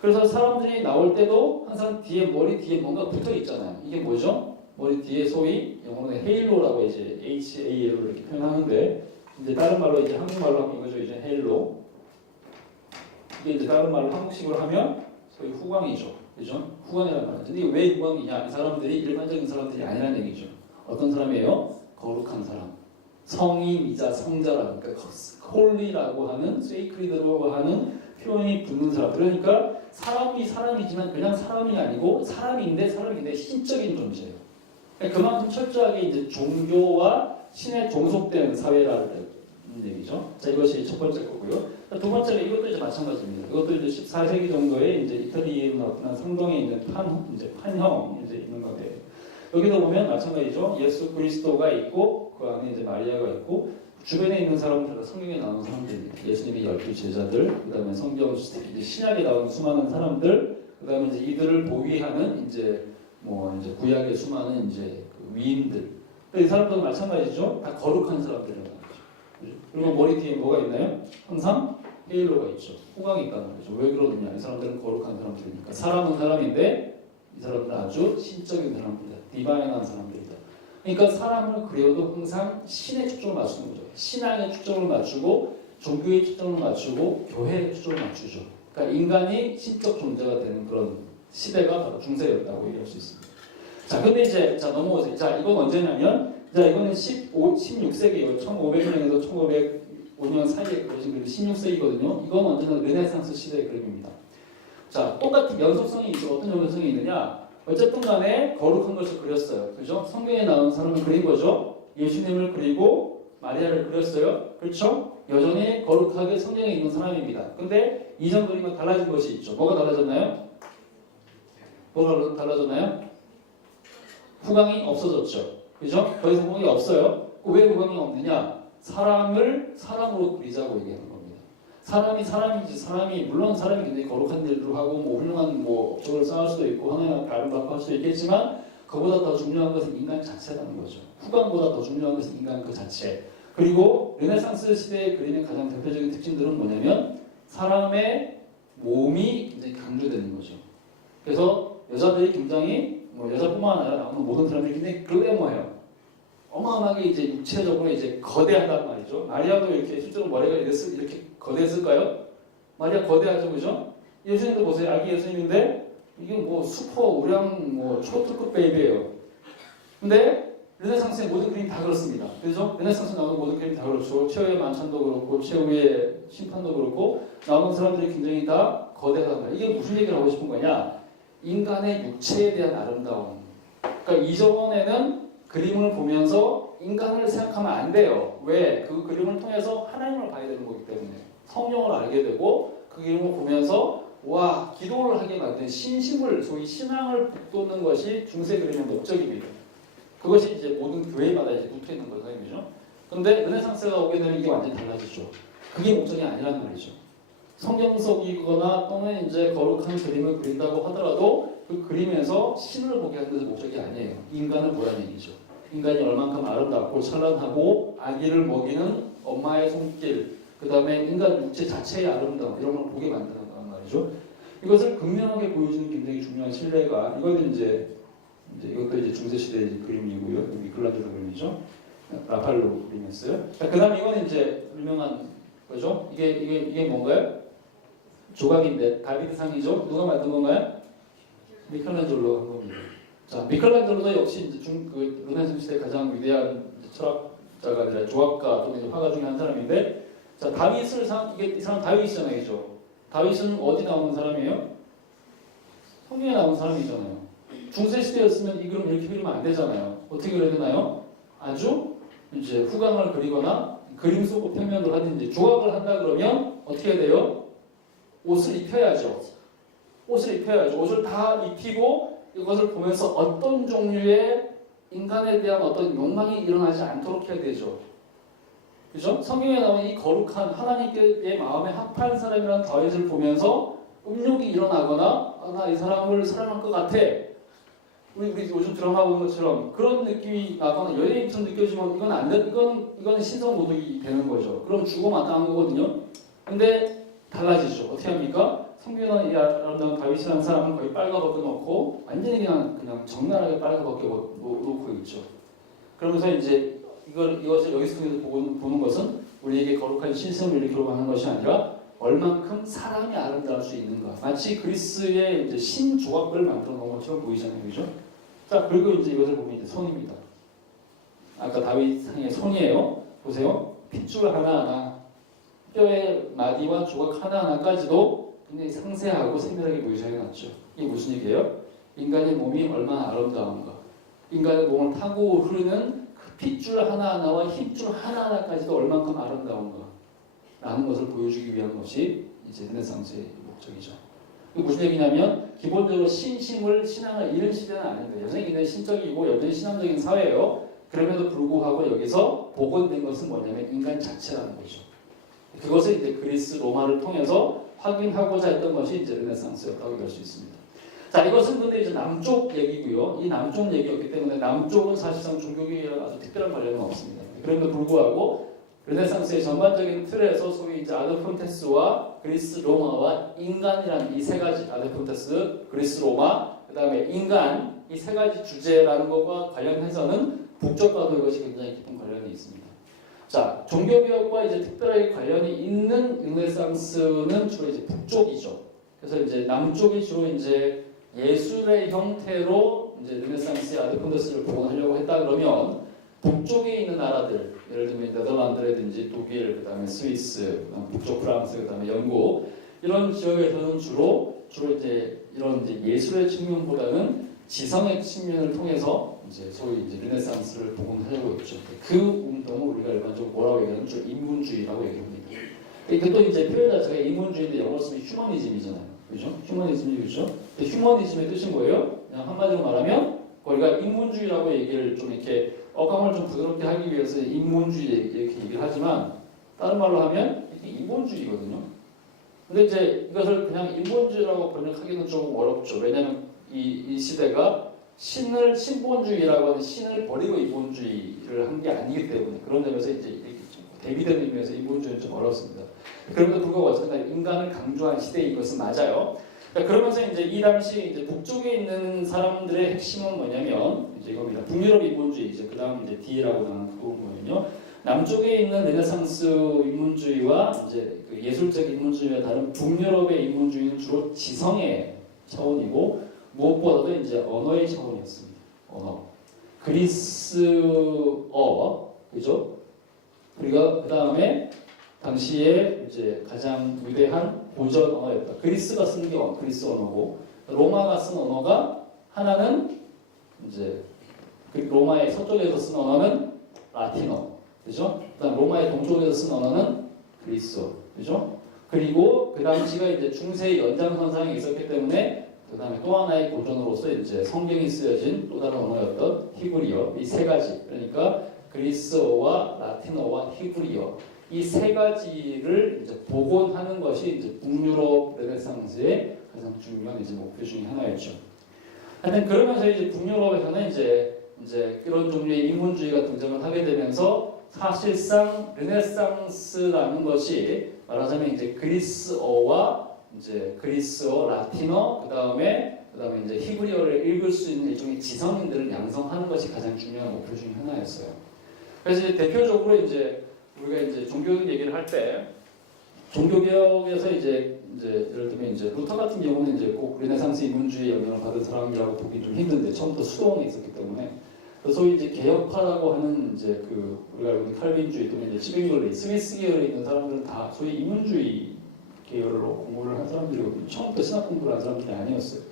그래서 사람들이 나올 때도 항상 머리 뒤에 뭔가 붙어 있잖아요. 이게 뭐죠? 머리 뒤에 소위 영어로는 헤일로라고 이제 HAL로 이렇게 표현하는데 이제 다른 말로 이제 한국말로 하면 이거죠. 이제 헤일로. 이게 이제 다른 말로 한국식으로 하면 소위 후광이죠. 그죠? 후광이라는 말이죠. 근데 이게 왜 후광이냐? 이 사람들이 일반적인 사람들이 아니라는 얘기죠. 어떤 사람이에요? 거룩한 사람. 성이이자 성자라니까 그러니까 홀리라고 하는 세이크리드라고 하는 표현이 붙는 사람. 그러니까 사람이 사람이지만 그냥 사람이 아니고 사람인데 신적인 존재예요. 그러니까 그만큼 철저하게 이제 종교와 신에 종속된 사회라는 얘기죠. 자, 이것이 첫 번째 거고요. 두 번째는 이것도 이제 마찬가지입니다. 이것도 이제 14세기 정도에 이제 이태리에 나타난 성경에 있는 판형 이제 있는 건데 여기도 보면 마찬가지죠. 예수 그리스도가 있고 그 안에 이제 마리아가 있고 주변에 있는 사람들 성경에 나오는 사람들입니다. 예수님의 12 제자들, 그다음에 성경 이제 신약에 나오는 수많은 사람들, 그다음에 이제 이들을 보위하는 이제 구약의 수많은 이제 그 위인들. 이 사람들은 마찬가지죠. 다 거룩한 사람들이라는 거죠. 그리고 머리 뒤에 뭐가 있나요? 항상 헤일로가 있죠. 후광이 있다는 거죠. 왜 그러느냐? 이 사람들은 거룩한 사람들이니까. 사람은 사람인데 이 사람들은 아주 신적인 사람들이다. 디바인한 사람들이다. 그러니까 사람을 그려도 항상 신의 초점을 맞추는 거죠. 신앙의 초점을 맞추고 종교의 초점을 맞추고 교회의 초점을 맞추죠. 그러니까 인간이 신적 존재가 되는 그런 시대가 바로 중세였다고 얘기할 수 있습니다. 자, 근데 이제 넘어오세요. 자, 이건 언제냐면 이거는 16세기예요. 1500년에서 1505년 사이에 그려진 그림 16세기거든요. 이건 언제나 르네상스 시대의 그림입니다. 자, 똑같은 연속성이 있죠. 어떤 연속성이 있느냐? 어쨌든 간에 거룩한 것을 그렸어요. 그죠? 성경에 나오는 사람을 그린 거죠. 예수님을 그리고 마리아를 그렸어요. 그렇죠? 여전히 거룩하게 성경에 있는 사람입니다. 근데 이전 그림과 달라진 것이 있죠. 뭐가 달라졌나요? 뭐가 달라졌나요? 후광이 없어졌죠. 그죠? 더 이상 후광이 없어요. 왜 후광이 없느냐? 사람을 사람으로 그리자고 얘기하는 겁니다. 사람이 사람이지 물론 사람이 굉장히 거룩한 일도 하고 훌륭한 업적을 쌓을 수도 있고 하나님 아름답고 할 수도 있겠지만 그보다 더 중요한 것은 인간 자체라는 거죠. 후광보다 더 중요한 것은 인간 그 자체. 그리고 르네상스 시대의 그림의 가장 대표적인 특징들은 뭐냐면 사람의 몸이 굉장히 강조되는 거죠. 그래서 여자들이 굉장히 여자뿐만 아니라 나오는 모든 사람들이 굉장히 글래머해요. 어마어마하게 이제 육체적으로 이제 거대하단 말이죠. 마리아도 이렇게 실제로 머리가 이렇게 거대했을까요? 마리아 거대하죠, 그죠? 예수님도 보세요. 아기 예수님인데 이게 슈퍼 우량 초특급 베이비예요. 근데 르네상스의 모든 그림이 다 그렇습니다. 그죠? 르네상스 나오는 모든 그림이 다 그렇죠. 최후의 만찬도 그렇고 최후의 심판도 그렇고 나오는 사람들이 굉장히 다 거대하다. 이게 무슨 얘기를 하고 싶은 거냐? 인간의 육체에 대한 아름다움. 그러니까 이전에는 그림을 보면서 인간을 생각하면 안 돼요. 왜? 그 그림을 통해서 하나님을 봐야 되는 거기 때문에. 성령을 알게 되고 그 그림을 보면서 와, 기도를 하게 만든 신심을, 소위 신앙을 북돋는 것이 중세 그림의 목적입니다. 그것이 이제 모든 교회마다 이제 붙어 있는 거잖아요, 그죠? 그런데 르네상스가 오게 되면 이게 완전히 달라지죠. 그게 목적이 아니라는 말이죠. 성경속이거나 또는 이제 거룩한 그림을 그린다고 하더라도 그 그림에서 신을 보게 하는 것이 목적이 아니에요. 인간을 보라는 얘기죠. 인간이 얼만큼 아름답고 찬란하고 아기를 먹이는 엄마의 손길, 그 다음에 인간 육체 자체의 아름다움 이런 걸 보게 만드는 거란 말이죠. 이것을 극명하게 보여주는 굉장히 중요한 신뢰가 이거는 이제 이것도 이제 중세 시대의 그림이고요. 미켈란젤로 그림이죠. 라팔로 그림이었어요. 그다음 이거는 이제 유명한 거죠. 이게 뭔가요? 조각인데 다비드상이죠. 누가 만든 건가요? 미켈란젤로 한 겁니다. 자, 미켈란젤로도 역시 이제 그 르네상스 시대 가장 위대한 철학자가 아니라 조각가 또는 화가 중에 한 사람인데, 자 다윗을 이 사람 다윗이잖아요, 그죠? 다윗은 어디 나오는 사람이에요? 성경에 나오는 사람이잖아요. 중세 시대였으면 이 그림 이렇게 그리면 안 되잖아요. 어떻게 그려야 되나요? 아주 이제 후광을 그리거나 그림 속 평면을 하든지 조각을 한다 그러면 어떻게 해야 돼요? 옷을 입혀야죠. 옷을 다 입히고 이것을 보면서 어떤 종류의 인간에 대한 어떤 욕망이 일어나지 않도록 해야 되죠. 그죠? 성경에 나오는 이 거룩한 하나님의 마음에 합한 사람이라는 다윗을 보면서 음욕이 일어나거나 나 이 사람을 사랑할 것 같아. 우리 요즘 드라마 보는 것처럼 그런 느낌이 나거나 연예인처럼 느껴지면 이건 안 돼. 이건 신성 모독이 되는 거죠. 그럼 죽어 마땅한 거거든요. 근데 달라지죠. 어떻게 합니까? 성경은 이 아름다운 다윗이라는 사람은 거의 빨가벗겨 놓고 완전히 그냥 적나라하게 빨가벗겨 놓고 있죠. 그러면서 이제 이것을 여기서 통해서 보는 것은 우리에게 거룩한 신성을 일으키려고 하는 것이 아니라 얼만큼 사람이 아름다울 수 있는가. 마치 그리스의 이제 신조각을 만들어 놓은 것처럼 보이잖아요, 그죠? 자, 그리고 이제 이것을 보면 이제 손입니다. 아까 다윗상의 손이에요. 보세요. 핏줄 하나하나, 뼈의 마디와 조각 하나하나까지도 굉장히 상세하고 세밀하게 보여져 놨죠. 이게 무슨 얘기예요? 인간의 몸이 얼마나 아름다운가. 인간의 몸을 타고 흐르는 그 핏줄 하나하나와 힘줄 하나하나까지도 얼만큼 아름다운가. 라는 것을 보여주기 위한 것이 이제 르네상스의 목적이죠. 무슨 얘기냐면 기본적으로 신앙을 잃은 시대는 아닙니다. 여전히 굉장히 신적이고 여전히 신앙적인 사회예요. 그럼에도 불구하고 여기서 복원된 것은 뭐냐면 인간 자체라는 거죠. 그것을 이제 그리스 로마를 통해서 확인하고자 했던 것이 이제 르네상스였다고 볼 수 있습니다. 자, 이것은 근데 이제 남쪽 얘기고요. 이 남쪽 얘기였기 때문에 남쪽은 사실상 종교계랑 아주 특별한 관련은 없습니다. 그럼에도 불구하고 르네상스의 전반적인 틀에서 소위 이제 아드폰테스와 그리스 로마와 인간이라는 이 세 가지, 아드폰테스, 그리스 로마, 그 다음에 인간, 이 세 가지 주제라는 것과 관련해서는 북쪽과도 이것이 굉장히 깊은 관련이 있습니다. 자, 종교개혁과 이제 특별하게 관련이 있는 르네상스는 주로 이제 북쪽이죠. 그래서 이제 남쪽이 주로 이제 예술의 형태로 이제 르네상스의 아드폰테스를 복원하려고 했다 그러면 북쪽에 있는 나라들, 예를 들면 네덜란드라든지 독일, 그다음에 스위스, 북쪽 프랑스, 그다음에 영국 이런 지역에서는 주로 이제 이런 이제 예술의 측면보다는 지성의 측면을 통해서 이제 소위 이제 르네상스를 복원하려고 했죠. 그 운동을 우리가 일반적으로 뭐라고 얘기하면 좀 인문주의라고 얘기합니다. 이게 또 이제 표현 자체가 인문주의인데 영어로 쓰면 휴머니즘이잖아요, 그렇죠? 휴머니즘이죠. 휴머니즘의 뜻은 뭐예요? 그냥 한마디로 말하면 우리가 인문주의라고 얘기를 좀 이렇게 어감을 좀 부드럽게 하기 위해서 인문주의 이렇게 얘기를 하지만 다른 말로 하면 이게 인본주의거든요. 근데 이제 이것을 그냥 인본주의라고 번역하기는 조금 어렵죠. 왜냐하면 이 시대가 신본주의라고 하는 신을 버리고 인본주의를 한 게 아니기 때문에 그런 점에서 이제 이렇게 좀 대비되는 의미에서 인본주의는 좀 어렵습니다. 그럼에도 불구하고 어쨌든 인간을 강조한 시대인 것은 맞아요. 그러면서 이제 이 당시 이제 북쪽에 있는 사람들의 핵심은 뭐냐면 이제 이겁니다. 북유럽 인본주의 이제 그다음 이제 D라고 하는 그 부분이거든요. 남쪽에 있는 르네상스 인문주의와 이제 그 예술적 인문주의와 다른 북유럽의 인문주의는 주로 지성의 차원이고 무엇보다도 이제 언어의 차원이었습니다. 언어. 그리스어, 그죠? 우리가 그 다음에 당시에 이제 가장 위대한 고전 언어였다. 그리스가 쓴 게 그리스 언어고, 로마가 쓴 언어가 하나는 이제 로마의 서쪽에서 쓴 언어는 라틴어, 그죠? 그다음 로마의 동쪽에서 쓴 언어는 그리스어, 그죠? 그리고 그 당시가 이제 중세의 연장선상에 있었기 때문에 그 다음에 또 하나의 고전으로서 이제 성경이 쓰여진 또 다른 언어였던 히브리어, 이 세 가지, 그러니까 그리스어와 라틴어와 히브리어 이 세 가지를 이제 복원하는 것이 이제 북유럽 르네상스의 가장 중요한 이제 목표 중에 하나였죠. 하여튼 그러면서 이제 북유럽에서는 이제 이런 종류의 인문주의가 등장을 하게 되면서 사실상 르네상스라는 것이 말하자면 이제 그리스어와 이제 그리스어, 라틴어, 그다음에 이제 히브리어를 읽을 수 있는 일종의 지성인들을 양성하는 것이 가장 중요한 목표 중에 하나였어요. 그래서 이제 대표적으로 이제 우리가 이제 종교 얘기를 할 때 종교개혁에서 이제 예를 들면 이제 루터 같은 경우는 이제 꼭 르네상스 인문주의 영향을 받은 사람이라고 보기 좀 힘든데 처음부터 수동에 있었기 때문에 소위 이제 개혁파라고 하는 이제 그 우리가 알고 있는 칼빈주의 또는 이제 치빙글리, 스미스 계열에 있는 사람들은 다 소위 인문주의 계열로 공부를 한 사람들이거든요. 처음부터 신학 공부를 한 사람들이 아니었어요.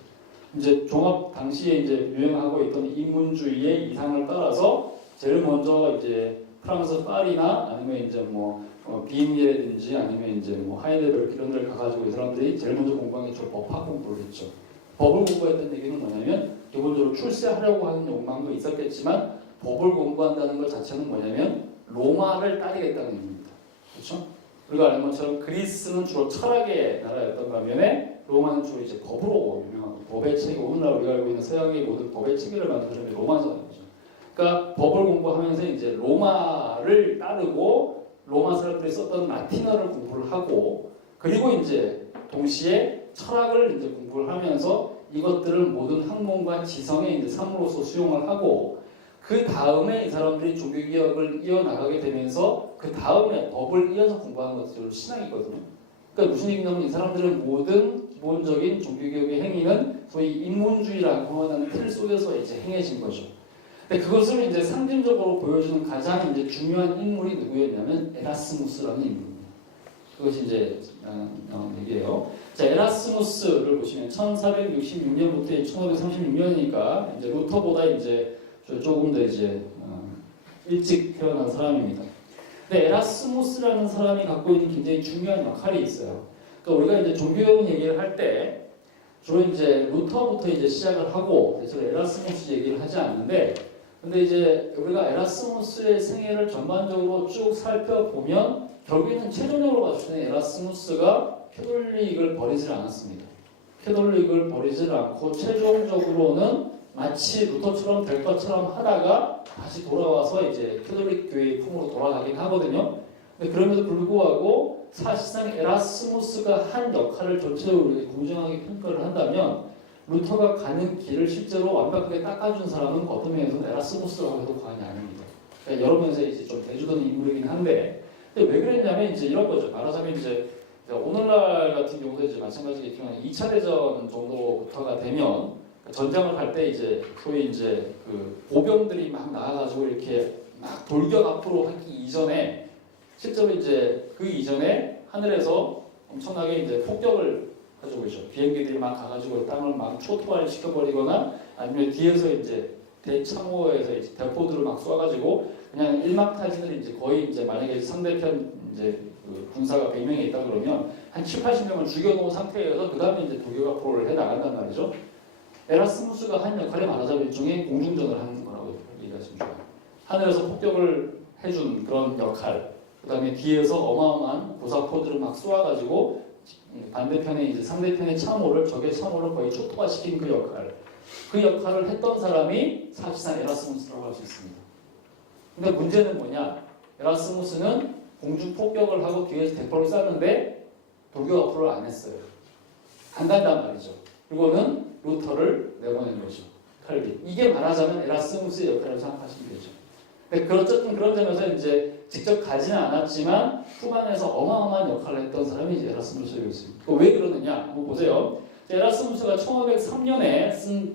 이제 종합 당시에 이제 유행하고 있던 인문주의의 이상을 따라서 제일 먼저 이제 프랑스 파리나 아니면 이제 뭐 비행기라든지 아니면 이제 뭐 하이델베르크 이런 데를 가가지고 이 사람들이 제일 먼저 공부한 게 법학 공부를 했죠. 법을 공부했던 얘기는 뭐냐면 기본적으로 출세하려고 하는 욕망도 있었겠지만 법을 공부한다는 것 자체는 뭐냐면 로마를 따르겠다는 의미입니다. 그렇죠? 우리가 아는 것처럼 그리스는 주로 철학의 나라였던 반면에 로마는 주로 이제 법으로 유명하고 법의 체계, 오늘날 우리가 알고 있는 서양의 모든 법의 체계를 만든 사람이 로마잖아요. 그러니까 법을 공부하면서 이제 로마를 따르고 로마 사람들이 썼던 라틴어를 공부를 하고 그리고 이제 동시에 철학을 이제 공부를 하면서 이것들을 모든 학문과 지성의 이제 삶으로서 수용을 하고 그 다음에 이 사람들이 종교개혁을 이어나가게 되면서 그 다음에 법을 이어서 공부하는 것들이 신학이거든요. 그러니까 무슨 얘기냐면 이 사람들은 모든 기본적인 종교개혁의 행위는 소위 인문주의라고 하는 틀 속에서 이제 행해진 거죠. 근데 그것을 이제 상징적으로 보여주는 가장 이제 중요한 인물이 누구였냐면 에라스무스라는 인물입니다. 그것이 이제 얘기예요. 자, 에라스무스를 보시면 1466년부터 1536년이니까 이제 루터보다 이제 조금 더 이제 일찍 태어난 사람입니다. 근데 에라스무스라는 사람이 갖고 있는 굉장히 중요한 역할이 있어요. 그러니까 우리가 이제 종교개혁 얘기를 할 때 주로 이제 루터부터 이제 시작을 하고 그래서 에라스무스 얘기를 하지 않는데 근데 이제 우리가 에라스무스의 생애를 전반적으로 쭉 살펴보면 결국에는 최종적으로 봤을 때 에라스무스가 캐톨릭을 버리질 않았습니다. 캐톨릭을 버리질 않고 최종적으로는 마치 루터처럼 될 것처럼 하다가 다시 돌아와서 이제 캐톨릭 교회의 품으로 돌아가긴 하거든요. 근데 그럼에도 불구하고 사실상 에라스무스가 한 역할을 전체적으로 공정하게 평가를 한다면 루터가 가는 길을 실제로 완벽하게 닦아준 사람은 어떤 면에서는 에라스무스라고 해도 과언이 아닙니다. 그러니까 여러 면에서 이제 좀 대주던 인물이긴 한데, 근데 왜 그랬냐면 이제 이런 거죠. 말하자면 이제 오늘날 같은 경우도 이제 마찬가지겠지만 2차 대전 정도부터가 되면 전쟁을 할 때 이제 소위 이제 그 보병들이 막 나와가지고 이렇게 막 돌격 앞으로 하기 이전에 실제로 이제 그 이전에 하늘에서 엄청나게 이제 폭격을 가지고 있죠. 비행기들이 막 가가지고 땅을 막 초토화를 시켜버리거나 아니면 뒤에서 이제 대참호에서 이제 대포들을 막 쏴가지고 그냥 일막타진을 이제 거의 이제 만약에 상대편 이제 그 군사가 100명이 있다 그러면 한 7, 80명을 죽여놓은 상태에서 그 다음에 이제 돌격 앞으로를 해 나간단 말이죠. 에라스무스가 한 역할을 말하자면 일종의 공중전을 하는 거라고 얘기하시면 좋아요. 하늘에서 폭격을 해준 그런 역할, 그 다음에 뒤에서 어마어마한 고사포들을 막 쏘아가지고 반대편에 이제 상대편의 참호를 적의 참호를 거의 초토화시킨 그 역할을 했던 사람이 사실상 에라스무스라고 할 수 있습니다. 근데 문제는 뭐냐? 에라스무스는 공중 폭격을 하고 뒤에서 대포를 쐈는데 돌격 앞으로 안 했어요. 안 간단 말이죠. 그리고는 루터를 내보낸 거죠. 칼빈. 이게 말하자면 에라스무스의 역할을 생각하시면 되죠. 근데 어쨌든 그런 점에서 이제 직접 가지는 않았지만 후반에서 어마어마한 역할을 했던 사람이 이제 에라스무스였습니다. 왜 그러느냐? 한번 보세요. 에라스무스가 1503년에 쓴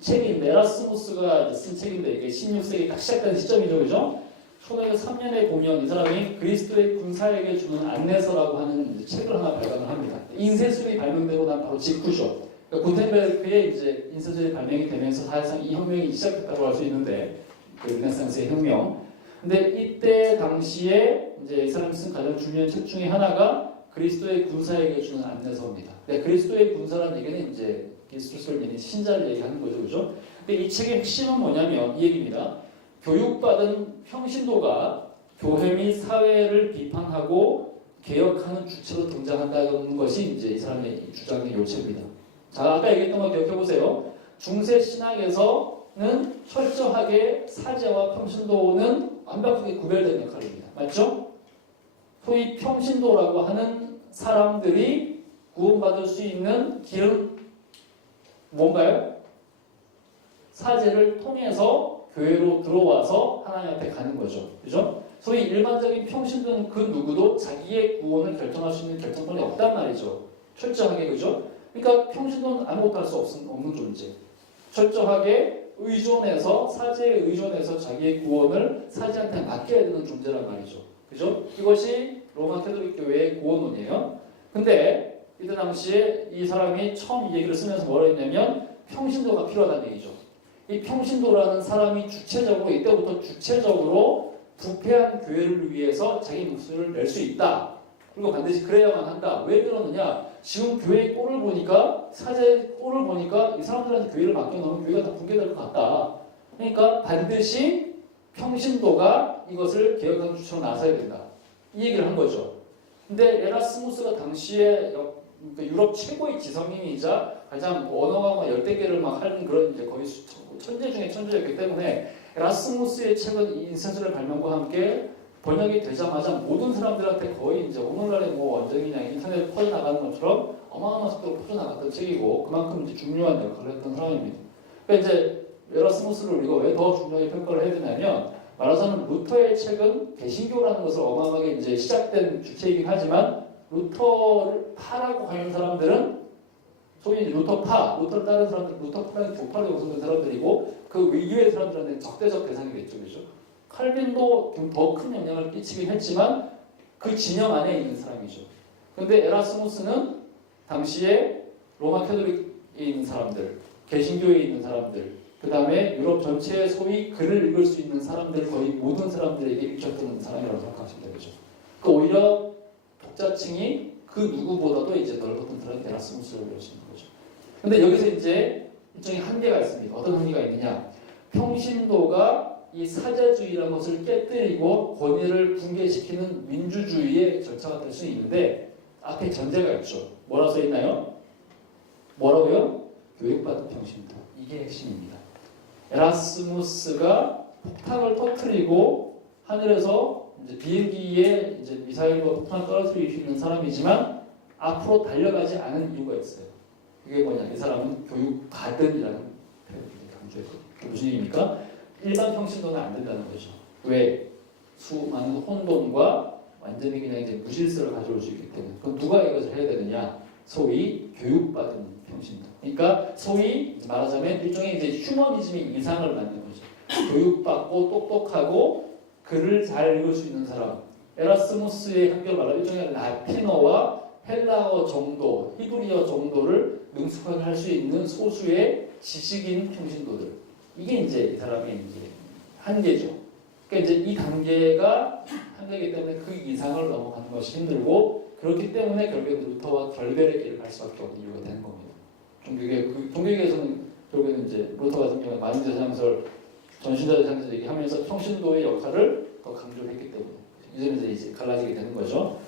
책이 에라스무스가 쓴 책인데 이게 16세기 딱 시작된 시점이죠, 그죠? 1503년에 보면 이 사람이 그리스도의 군사에게 주는 안내서라고 하는 책을 하나 발간을 합니다. 인쇄술이 발명되고 난 바로 직후죠. 그러니까 구텐베르크의 이제 인쇄술이 발명이 되면서 사실상 이 혁명이 시작됐다고 할 수 있는데, 그 르네상스의 혁명. 근데 이때 당시에 이제 이 사람이 쓴 가장 중요한 책 중에 하나가 그리스도의 군사에게 주는 안내서입니다. 근데 그리스도의 군사라는 얘기는 이제 그리스도를 믿는 신자를 얘기하는 거죠, 그죠? 근데 이 책의 핵심은 뭐냐면 이 얘기입니다. 교육받은 평신도가 교회 및 사회를 비판하고 개혁하는 주체로 등장한다는 것이 이제 이 사람의 주장의 요체입니다. 자, 아까 얘기했던 거 기억해 보세요. 중세 신학에서는 철저하게 사제와 평신도는 완벽하게 구별된 역할입니다. 맞죠? 소위 평신도라고 하는 사람들이 구원받을 수 있는 길은 뭔가요? 사제를 통해서 교회로 들어와서 하나님 앞에 가는 거죠. 그죠? 소위 일반적인 평신도는 그 누구도 자기의 구원을 결정할 수 있는 결정권이 없단 말이죠. 철저하게, 그죠? 그러니까 평신도는 아무것도 할 수 없는 존재. 철저하게 의존해서, 사제에 의존해서 자기의 구원을 사제한테 맡겨야 되는 존재란 말이죠. 그죠? 이것이 로마 캐톨릭 교회의 구원론이에요. 근데 이때 당시에 이 사람이 처음 이 얘기를 쓰면서 뭐라 했냐면 평신도가 필요하다는 얘기죠. 이 평신도라는 사람이 주체적으로 이때부터 주체적으로 부패한 교회를 위해서 자기 목숨을 낼 수 있다. 그리고 반드시 그래야만 한다. 왜 그러느냐? 지금 교회의 꼴을 보니까 사제의 꼴을 보니까 이 사람들한테 교회를 맡겨놓으면 교회가 다 붕괴될 것 같다. 그러니까 반드시 평신도가 이것을 개혁하는 주체로 나서야 된다. 이 얘기를 한 거죠. 근데 에라스무스가 당시에 유럽 최고의 지성인이자 가장 언어가 열대 개를 막 하는 그런 이제 거의 천재 중에 천재였기 때문에 에라스무스의 책은 이 인쇄술의 발명과 함께 번역이 되자마자 모든 사람들한테 거의 이제 오늘날의 뭐 완전히 그냥 인터넷 퍼져나가는 것처럼 어마어마한 속도로 퍼져나갔던 책이고 그만큼 이제 중요한 역할을 했던 사람입니다. 그러니까 이제 에라스무스를 우리가 왜 더 중요하게 평가를 해야 되냐면 말하자면 루터의 책은 개신교라는 것을 어마어마하게 이제 시작된 주체이긴 하지만 루터를 파라고 하는 사람들은 소위 루터파, 루터를 따르는 사람들, 루터파라는 교파로 구성된 사람들이고 그 외교의 사람들한테 적대적 대상이 됐죠, 그렇죠? 칼빈도 좀 더 큰 영향을 끼치긴 했지만 그 진영 안에 있는 사람이죠. 근데 에라스무스는 당시에 로마 캐톨릭에 있는 사람들, 개신교에 있는 사람들, 그 다음에 유럽 전체의 소위 글을 읽을 수 있는 사람들 거의 모든 사람들에게 읽혔던 사람이라고 생각하시면 되죠. 그 오히려 독자층이 그 누구보다도 이제 넓었던 사람이 에라스무스라고 그러시는 거죠. 근데 여기서 이제 일종의 한계가 있습니다. 어떤 한계가 있느냐? 평신도가 이 사제주의라는 것을 깨뜨리고 권위를 붕괴시키는 민주주의의 절차가 될 수 있는데 앞에 전제가 있죠. 뭐라 써 있나요? 뭐라고요? 교육받은 평신도. 이게 핵심입니다. 에라스무스가 폭탄을 터뜨리고 하늘에서 이제 비행기에 이제 미사일과 폭탄을 떨어뜨릴 수 있는 사람이지만 앞으로 달려가지 않은 이유가 있어요. 그게 뭐냐? 이 사람은 교육받은이라는 표현을 강조했거든요. 무슨 얘기입니까? 일반 평신도는 안 된다는 거죠. 왜? 수많은 혼돈과 완전히 그냥 이제 무질서를 가져올 수 있기 때문에. 그럼 누가 이것을 해야 되느냐? 소위 교육받은 평신도. 그러니까 소위 말하자면 일종의 이제 휴머니즘의 이상을 만든 거죠. 교육받고 똑똑하고 글을 잘 읽을 수 있는 사람. 에라스무스의 한결 말하면 일종의 라틴어와 헬라어 정도, 히브리어 정도를 능숙하게 할 수 있는 소수의 지식인 평신도들. 이게 이제 이 사람의 이제 한계죠. 그러니까 이제 이 단계가 한계이기 때문에 그 이상을 넘어가는 것이 힘들고 그렇기 때문에 결국엔 루터와 결별의 길을 갈 수밖에 없는 이유가 되는 겁니다. 종교계에서는 결국에는 이제 루터 같은 경우에 만인대상설, 전신대상설 얘기하면서 평신도의 역할을 더 강조했기 때문에 이제는 이제 갈라지게 되는 거죠.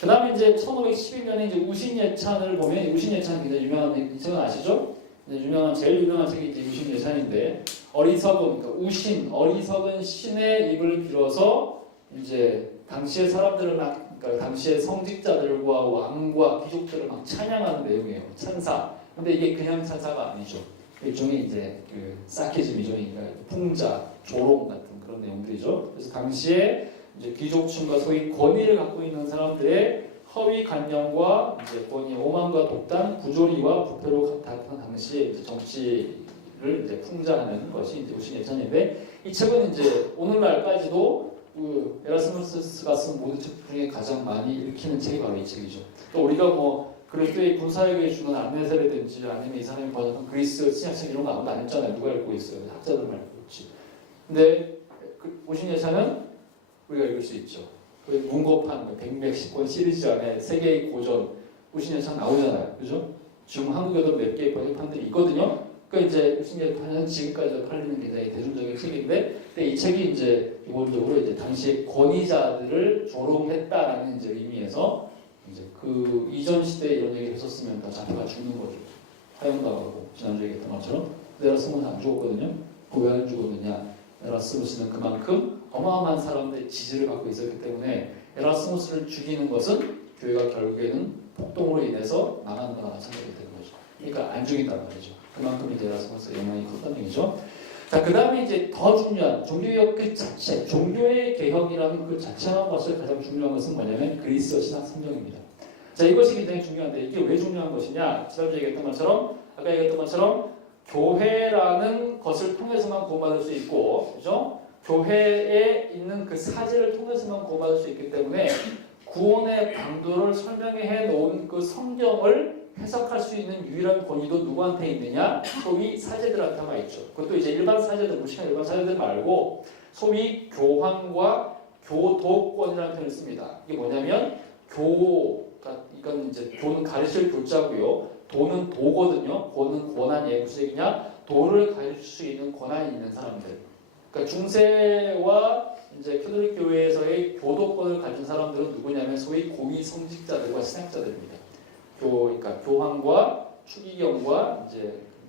그 다음에 이제 1512년에 이제 우신예찬을 보면 우신예찬 굉장히 유명한 이 책은 아시죠? 제일 유명한 책이 이제 우신예찬인데 어리석은 그러니까 우신 어리석은 신의 입을 빌어서 이제 당시의 사람들을 막 그러니까 당시의 성직자들과 왕과 귀족들을 막 찬양하는 내용이에요. 찬사. 근데 이게 그냥 찬사가 아니죠. 일종의 이제 그 사키즘이죠. 그러니까 풍자, 조롱 같은 그런 내용들이죠. 그래서 당시에 이제 귀족층과 소위 권위를 갖고 있는 사람들의 허위 관념과 이제 권위, 오만과 독단, 부조리와 부패로 다툰 당시의 이제 정치를 이제 풍자하는 것이 이제 우신 예찬인데 이 책은 이제 오늘날까지도 에라스무스가 쓴 모든 책 중에 가장 많이 읽히는 책이 바로 이 책이죠. 또 우리가 뭐 그리스도의 군사에게 주는 안내서라든지 아니면 이 사람이 번역한 그리스 신약책 이런 거 아무도 안 읽잖아요. 누가 읽고 있어요? 학자들만 읽고 있지. 근데 우신 예찬은 우리가 읽을 수 있죠. 그 문고판 100몇십 권 시리즈 안에 세계의 고전 우신 예찬 나오잖아요. 그죠? 지금 한국에도 몇 개의 번역판들이 있거든요. 그러니까 이제 우신 예찬은 지금까지 팔리는 굉장히 대중적인 책인데, 근데 이 책이 이제 기본적으로 이제 당시 권위자들을 조롱했다라는 이제 의미에서 이제 그 이전 시대에 이런 얘기를 했었으면 다 잡혀가 죽는 거죠. 사형당하고 지난주에 얘기했던 것처럼. 에라스무스는 안 죽었거든요. 왜 안 죽었느냐? 에라스무스는 그만큼 어마어마한 사람들의 지지를 갖고 있었기 때문에 에라스무스를 죽이는 것은 교회가 결국에는 폭동으로 인해서 망하는 거나 마찬가지가 되는 거죠. 그러니까 안 죽인단 말이죠. 그만큼 이제 에라스무스의 영향이 컸다는 얘기죠. 자, 그 다음에 이제 더 중요한 종교개혁 그 자체, 종교의 개혁이라는 그 자체만 봤을 때 가장 중요한 것은 뭐냐면 그리스어 신학 성경입니다. 자, 이것이 굉장히 중요한데 이게 왜 중요한 것이냐? 지난주에 얘기했던 것처럼, 아까 얘기했던 것처럼 교회라는 것을 통해서만 구원받을 수 있고, 그죠? 교회에 있는 그 사제를 통해서만 구원받을 수 있기 때문에 구원의 방도를 설명해 놓은 그 성경을 해석할 수 있는 유일한 권위도 누구한테 있느냐? 소위 사제들한테만 있죠. 그것도 이제 일반 사제들, 무식한 일반 사제들 말고 소위 교황과 교도권이라는 표현을 씁니다. 이게 뭐냐면 이건 이제 교는 가르칠 교자고요. 도는 도거든요. 고는 권한이에요. 무슨 얘기냐? 도를 가르칠 수 있는 권한이 있는 사람들. 그러니까 중세와 이제 캐톨릭 교회에서의 교도권을 가진 사람들은 누구냐면 소위 고위 성직자들과 신학자들입니다. 그러니까 교황과 추기경과 이제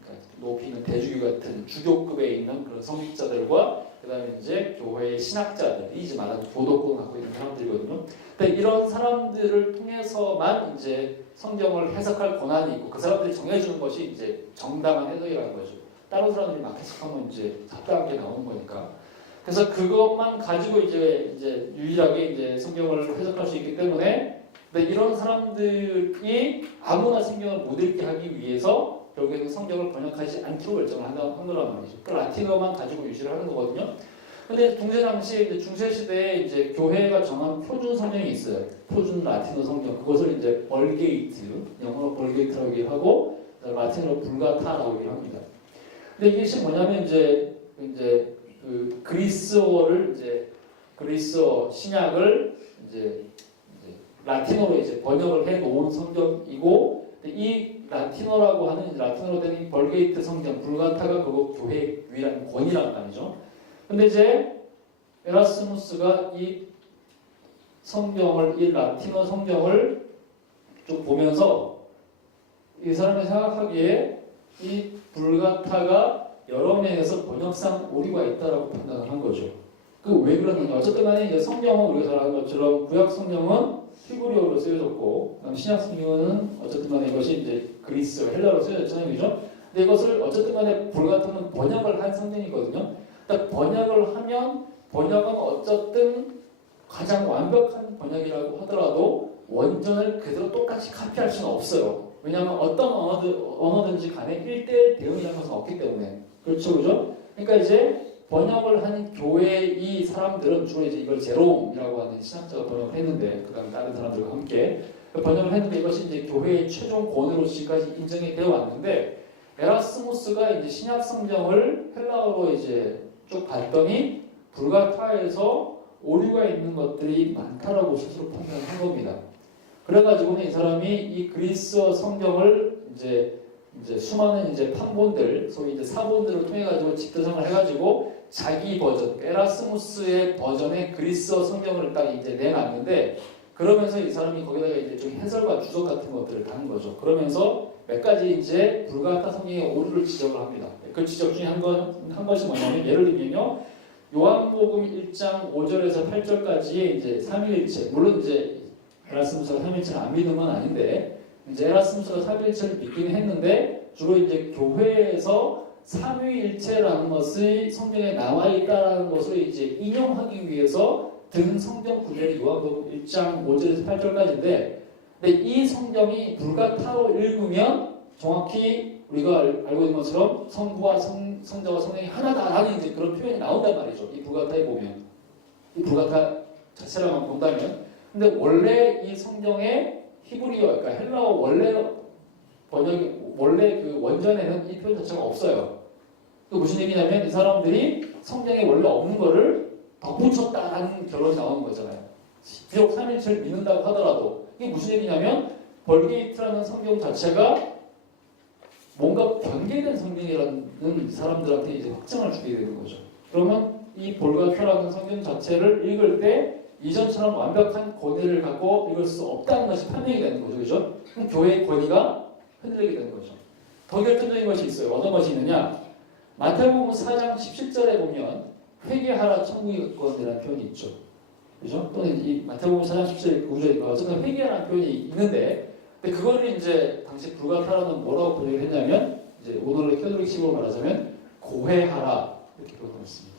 그러니까 높이 있는 대주교 같은 주교급에 있는 그런 성직자들과 그다음에 이제 교회의 신학자들이 이제 말하는 교도권을 갖고 있는 사람들이거든요. 근데 이런 사람들을 통해서만 이제 성경을 해석할 권한이 있고 그 사람들이 정해주는 것이 이제 정당한 해석이라는 거죠. 다른 사람들이 막 해석하면 이제 잡다하게 나오는 거니까. 그래서 그것만 가지고 이제 유일하게 이제 성경을 해석할 수 있기 때문에 근데 이런 사람들이 아무나 성경을 못 읽게 하기 위해서 결국에는 성경을 번역하지 않기로 결정을 한 거란 말이죠. 그 라틴어만 가지고 유지를 하는 거거든요. 근데 중세 당시에 이제 중세 시대에 이제 교회가 정한 표준 성경이 있어요. 표준 라틴어 성경. 그것을 이제 벌게이트, 영어로 벌게이트라고 하고 라틴어로 불가타라고 합니다. 근데 이게 뭐냐면 이제 그 그리스어를 이제 그리스어 신약을 이제 라틴어로 이제 번역을 해 놓은 성경이고 이 라틴어라고 하는 라틴어로 된 이 벌게이트 성경 불가타가 그거 교회의 유일한 권위란 말이죠. 근데 이제 에라스무스가 이 성경을 이 라틴어 성경을 쭉 보면서 이 사람이 생각하기에 이 불가타가 여러 면에서 번역상 오류가 있다라고 판단을 한 거죠. 그 왜 그러느냐? 어쨌든 간에 이제 성경은 우리가 잘 아는 것처럼 구약 성경은 히브리어로 쓰여졌고, 그다음 신약 성경은 어쨌든 간에 이것이 이제 그리스, 헬라어로 쓰여졌잖아요, 그죠? 근데 이것을 어쨌든 간에 불가타는 번역을 한 성경이거든요. 그러니까 번역을 하면 번역은 어쨌든 가장 완벽한 번역이라고 하더라도 원전을 그대로 똑같이 카피할 수는 없어요. 왜냐하면 어떤 언어든지 간에 1:1 대응이라는 것은 없기 때문에. 그렇죠, 그죠? 그러니까 이제 번역을 한 교회 이 사람들은 주로 이제 이걸 제롬이라고 하는 신학자가 번역을 했는데, 그다음 다른 사람들과 함께 번역을 했는데 이것이 이제 교회의 최종 권위로 지금까지 인정이 되어 왔는데, 에라스무스가 이제 신약 성경을 헬라어로 이제 쭉 봤더니 불가타에서 오류가 있는 것들이 많다라고 스스로 판단한 겁니다. 그래가지고는 이 사람이 이 그리스어 성경을 이제 수많은 이제 판본들, 소위 이제 사본들을 통해 가지고 집대성을 해가지고 자기 버전, 에라스무스의 버전의 그리스어 성경을 딱 이제 내놨는데, 그러면서 이 사람이 거기다가 이제 좀 해설과 주석 같은 것들을 다는 거죠. 그러면서 몇 가지 이제 불가타 성경의 오류를 지적을 합니다. 그 지적 중에 한 것이 뭐냐면, 예를 들면요, 요한복음 1장 5절에서 8절까지의 이제 삼위일체, 물론 이제 에라스무스가 삼위일체를 안 믿는 건 아닌데, 이제 에라스무스가 삼위일체를 믿기는 했는데 주로 이제 교회에서 삼위일체라는 것이 성경에 나와 있다는 것을 이제 인용하기 위해서 든 성경 구절이 요한복음 1장 5절에서 8절까지인데, 근데 이 성경이 불가타로 읽으면 정확히 우리가 알고 있는 것처럼 성부와 성자와 성령이 하나다라는 이제 그런 표현이 나온단 말이죠. 이 불가타에 보면 이 불가타 자체랑만 본다면, 근데 원래 이 성경의 히브리어, 그러니까 헬라어 원래 번역 원래 그 원전에는 이 표현 자체가 없어요. 또 무슨 얘기냐면 이 사람들이 성경에 원래 없는 거를 덧붙였다라는 결론이 나오는 거잖아요. 비록 삼일체를 믿는다고 하더라도 이게 무슨 얘기냐면 벌게이트라는 성경 자체가 뭔가 변개된 성경이라는 사람들한테 이제 확증을 주게 되는 거죠. 그러면 이 볼가타라는 성경 자체를 읽을 때 이전처럼 완벽한 권위를 갖고 읽을 수 없다는 것이 판명이 되는 거죠. 그죠? 그럼 교회의 권위가 흔들리게 되는 거죠. 더 결정적인 것이 있어요. 어떤 것이 있느냐? 마태복음 4장 17절에 보면 회개하라 천국이 가까운이라는 표현이 있죠. 그죠? 또는 이 마태복음 4장 17절 구절에 어쨌든 회개하라는 표현이 있는데, 근데 그거를 이제 당시 불가타라는 뭐라고 번역을 했냐면 이제 오늘의 캐톨릭식으로 말하자면 고해하라 이렇게 번역했습니다.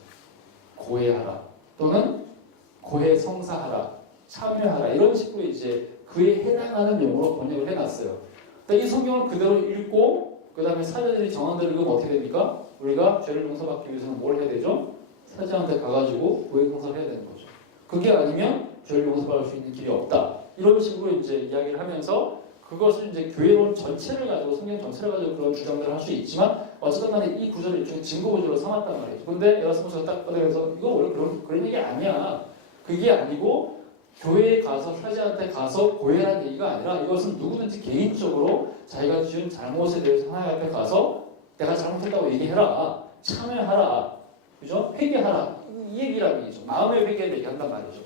고해하라 또는 고해 성사하라, 참여하라 이런 식으로 이제 그에 해당하는 용어로 번역을 해놨어요. 이 성경을 그대로 읽고 그 다음에 사제들이 정한 대로 읽으면 어떻게 됩니까? 우리가 죄를 용서받기 위해서는 뭘 해야 되죠? 사제한테 가가지고 고해 성사를 해야 되는 거죠. 그게 아니면 죄를 용서받을 수 있는 길이 없다. 이런 식으로 이제 이야기를 하면서 그것을 이제 교회론 전체를 가지고 성경 전체를 가지고 그런 주장들을 할 수 있지만 어쨌든 간에 이 구절을 일종의 증거 구절로 삼았단 말이죠. 그런데 에라스무스가 딱 꺼내면서 이거 원래 그런 얘기 아니야. 그게 아니고 교회에 가서 사제한테 가서 고해라는 얘기가 아니라 이것은 누구든지 개인적으로 자기가 지은 잘못에 대해서 하나님 앞에 가서 내가 잘못했다고 얘기해라. 참여하라. 그죠? 회개하라. 이 얘기라는 얘기죠. 마음의 회개를 얘기한단 말이죠.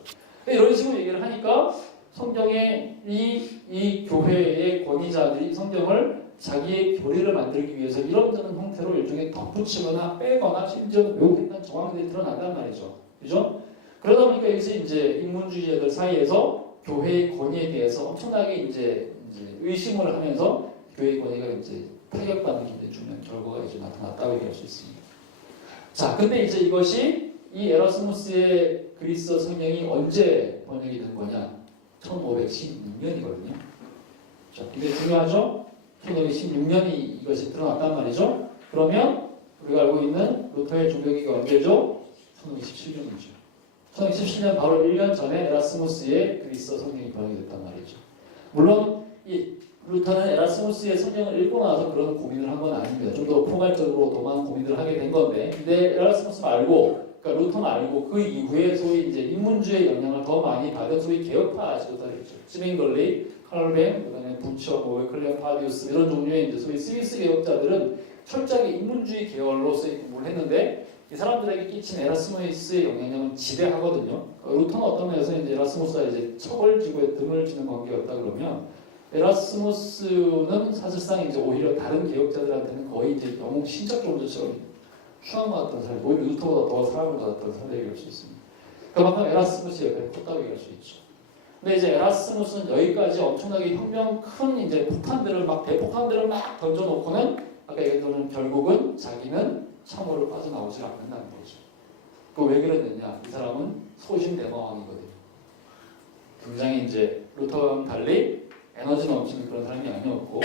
이런 식으로 얘기를 하니까 성경의 이 교회의 권위자들이 성경을 자기의 교리를 만들기 위해서 이런저런 형태로 일종의 덧붙이거나 빼거나 심지어는 왜곡했다는 정황들이 드러난단 말이죠. 그죠? 그러다 보니까 여기서 이제 인문주의자들 사이에서 교회의 권위에 대해서 엄청나게 이제 의심을 하면서 교회의 권위가 이제 타격받는 굉장히 중요한 결과가 이제 나타났다고 얘기할 수 있습니다. 자, 근데 이제 이것이 이 에라스무스의 그리스어 성경이 언제 번역이 된 거냐? 1516년이거든요. 자, 이게 중요하죠? 1516년이 이것이 드러났단 말이죠. 그러면 우리가 알고 있는 루터의 종교기가 언제죠? 1517년이죠. 1517년 바로 1년 전에 에라스무스의 그리스어 성경이 번역이 됐단 말이죠. 물론 이 루터는 에라스무스의 성경을 읽고 나서 그런 고민을 한 건 아닙니다. 좀 더 포괄적으로 더 많은 고민을 하게 된 건데, 근데 에라스무스 말고, 그러니까 루터 말고 그 이후에 소위 이제 인문주의 영향을 더 많이 받은 소위 개혁파 지도자들 있죠. 시민걸리, 칼뱅, 그다음에 부처, 클레어 파디우스 이런 종류의 이제 소위 스위스 개혁자들은 철저하게 인문주의 계열로서의 공부를 했는데 이 사람들에게 끼친 에라스무스의 영향력은 지대하거든요. 루터는 어떤 면에서 이제 에라스무스가 이제 척을 쥐고 등을 쥐는 관계였다 그러면 에라스무스는 사실상 이제 오히려 다른 개혁자들한테는 거의 이제 영웅 신적 존재처럼 추앙받았던 사람, 오히려 루터보다 더 사랑을 받았던 사람이 얘기할 수 있습니다. 그만큼 에라스무스의 역할이 컸다고 얘기할 수 있죠. 근데 이제 에라스무스는 여기까지 엄청나게 혁명 큰 이제 대폭탄들을 막 던져놓고는 아까 얘기했던 결국은 자기는 참호를 빠져나오지 않는다는 거죠. 그 왜 그랬느냐? 이 사람은 소심대마왕이거든요. 굉장히 이제 루터와는 달리 에너지 넘치는 그런 사람이 아니었고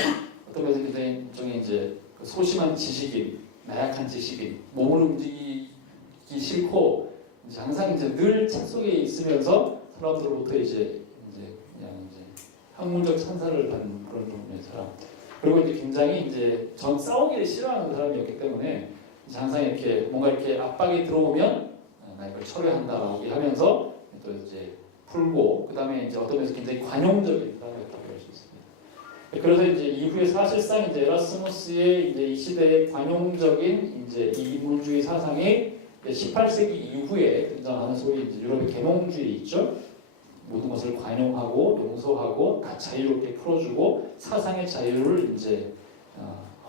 어떤 면에서 굉장히 일종의 이제 소심한 지식인, 나약한 지식인, 몸을 움직이기 싫고 이제 항상 이제 늘 책 속에 있으면서 사람들로부터 이제 그냥 이제 학문적 찬사를 받는 그런 종류의 사람. 그리고 이제 굉장히 이제 전 싸우기를 싫어하는 사람이었기 때문에 이제 항상 이렇게 뭔가 이렇게 압박이 들어오면 나 이걸 철회한다라고 하면서 또 이제 풀고 그 다음에 이제 어떤 면에서 굉장히 관용적인 사람이었다고 할 수 있습니다. 그래서 이제 이후에 사실상 이제 에라스무스의 이제 이 시대의 관용적인 이제 이 인문주의 사상이 18세기 이후에 등장하는 소위 이제 유럽의 계몽주의 있죠. 모든 것을 관용하고 용서하고 다 자유롭게 풀어주고 사상의 자유를 이제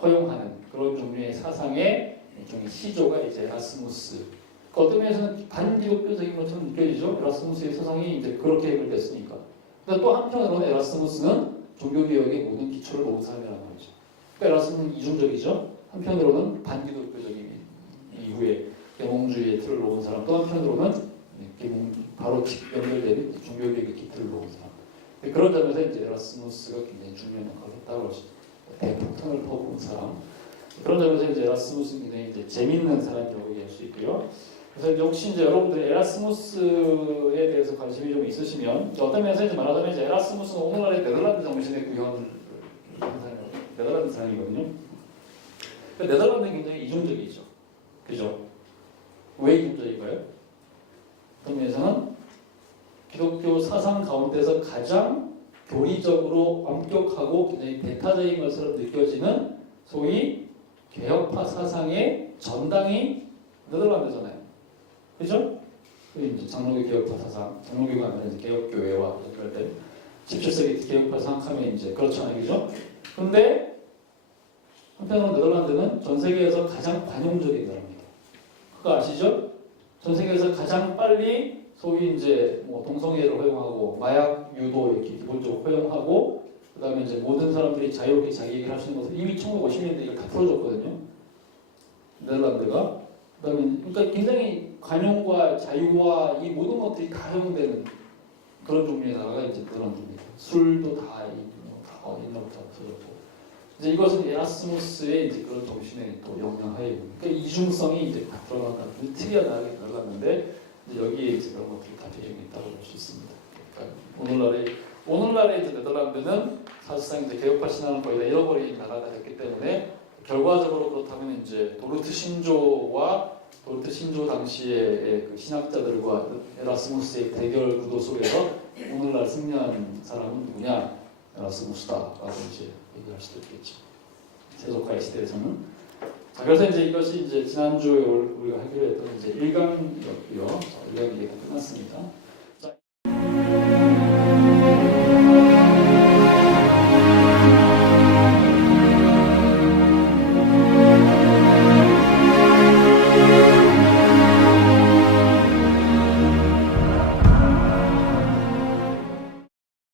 허용하는 그런 종류의 사상의 일종의 시조가 이제 에라스무스. 어떤 면에서는 반기독교적인 것처럼 느껴지죠. 에라스무스의 사상이 이제 그렇게 해결됐으니까. 근데 또 한편으로는 에라스무스는 종교개혁의 모든 기초를 놓은 사람이라는 말이죠. 그러니까 에라스무스는 이중적이죠. 한편으로는 반기독교적인 이후에 계몽주의의 틀을 놓은 사람, 또 한편으로는 바로 연결되는 종교개혁의 기틀을 놓은 사람. 그런 점에서 이제 에라스무스가 굉장히 중요한 역할을 했다고 할 수 있습니다. 대폭탄을 퍼부은 사람. 그런 점에서 이제 에라스무스는 굉장히 이제 재밌는 사람이라고 얘기할 수 있고요. 그래서 혹시 이제 여러분들 에라스무스에 대해서 관심이 좀 있으시면 어떤 면에서 이제 말하자면 이제 에라스무스는 오늘날의 네덜란드 정신의 구현을 한 사람이에요. 네덜란드 사람이거든요. 네덜란드는 굉장히 이중적이죠. 그죠? 왜 이중적인가요? 어떤 면에서는 기독교 사상 가운데서 가장 교리적으로 엄격하고 굉장히 배타적인 것으로 느껴지는 소위 개혁파 사상의 전당이 네덜란드잖아요. 그죠? 이제 장로교 개혁파 사상, 장로교가 아니라 이제 개혁교회와 연결 때 17세기 개혁파 생각하면 이제 그렇잖아요, 그죠? 근데 한편으로 네덜란드는 전 세계에서 가장 관용적인 나라입니다. 그거 아시죠? 전 세계에서 가장 빨리 소위 이제 뭐 동성애를 허용하고 마약 유도 이렇게 기본적으로 허용하고 그다음에 이제 모든 사람들이 자유롭게 자기 얘기를 할 수 있는 것을 이미 1950년대 이걸 다 풀어줬거든요. 네덜란드가. 그다음에 그러니까 굉장히 관용과 자유와 이 모든 것들이 다 허용되는 그런 종류의 나라가 이제 네덜란드입니다. 술도 다 옛날부터 없어졌고. 이제 이것은 에라스무스의 이제 그런 정신의 또 영향하에 그러니까 이중성이 이제 다 드러난다. 특이한 나라가 들어갔는데 여기에 이제 그런 것들이 다 배경이 있다고 볼 수 있습니다. 그러니까 오늘날의 이제 네덜란드는 사실상 이제 개혁파 신앙을 거의 다 잃어버린 나라가 됐기 때문에 결과적으로 그렇다면 이제 도르트 신조 당시의 그 신학자들과 에라스무스의 대결 구도 속에서 오늘날 승리한 사람은 누구냐? 에라스무스다라고 이제 얘기할 수도 있겠죠. 세속화의 시대에서는. 자, 그래서 이제 이것이 이제 지난주에 우리가 하기로 했던 이제 1강이었고요. 1강 얘기가 끝났습니다.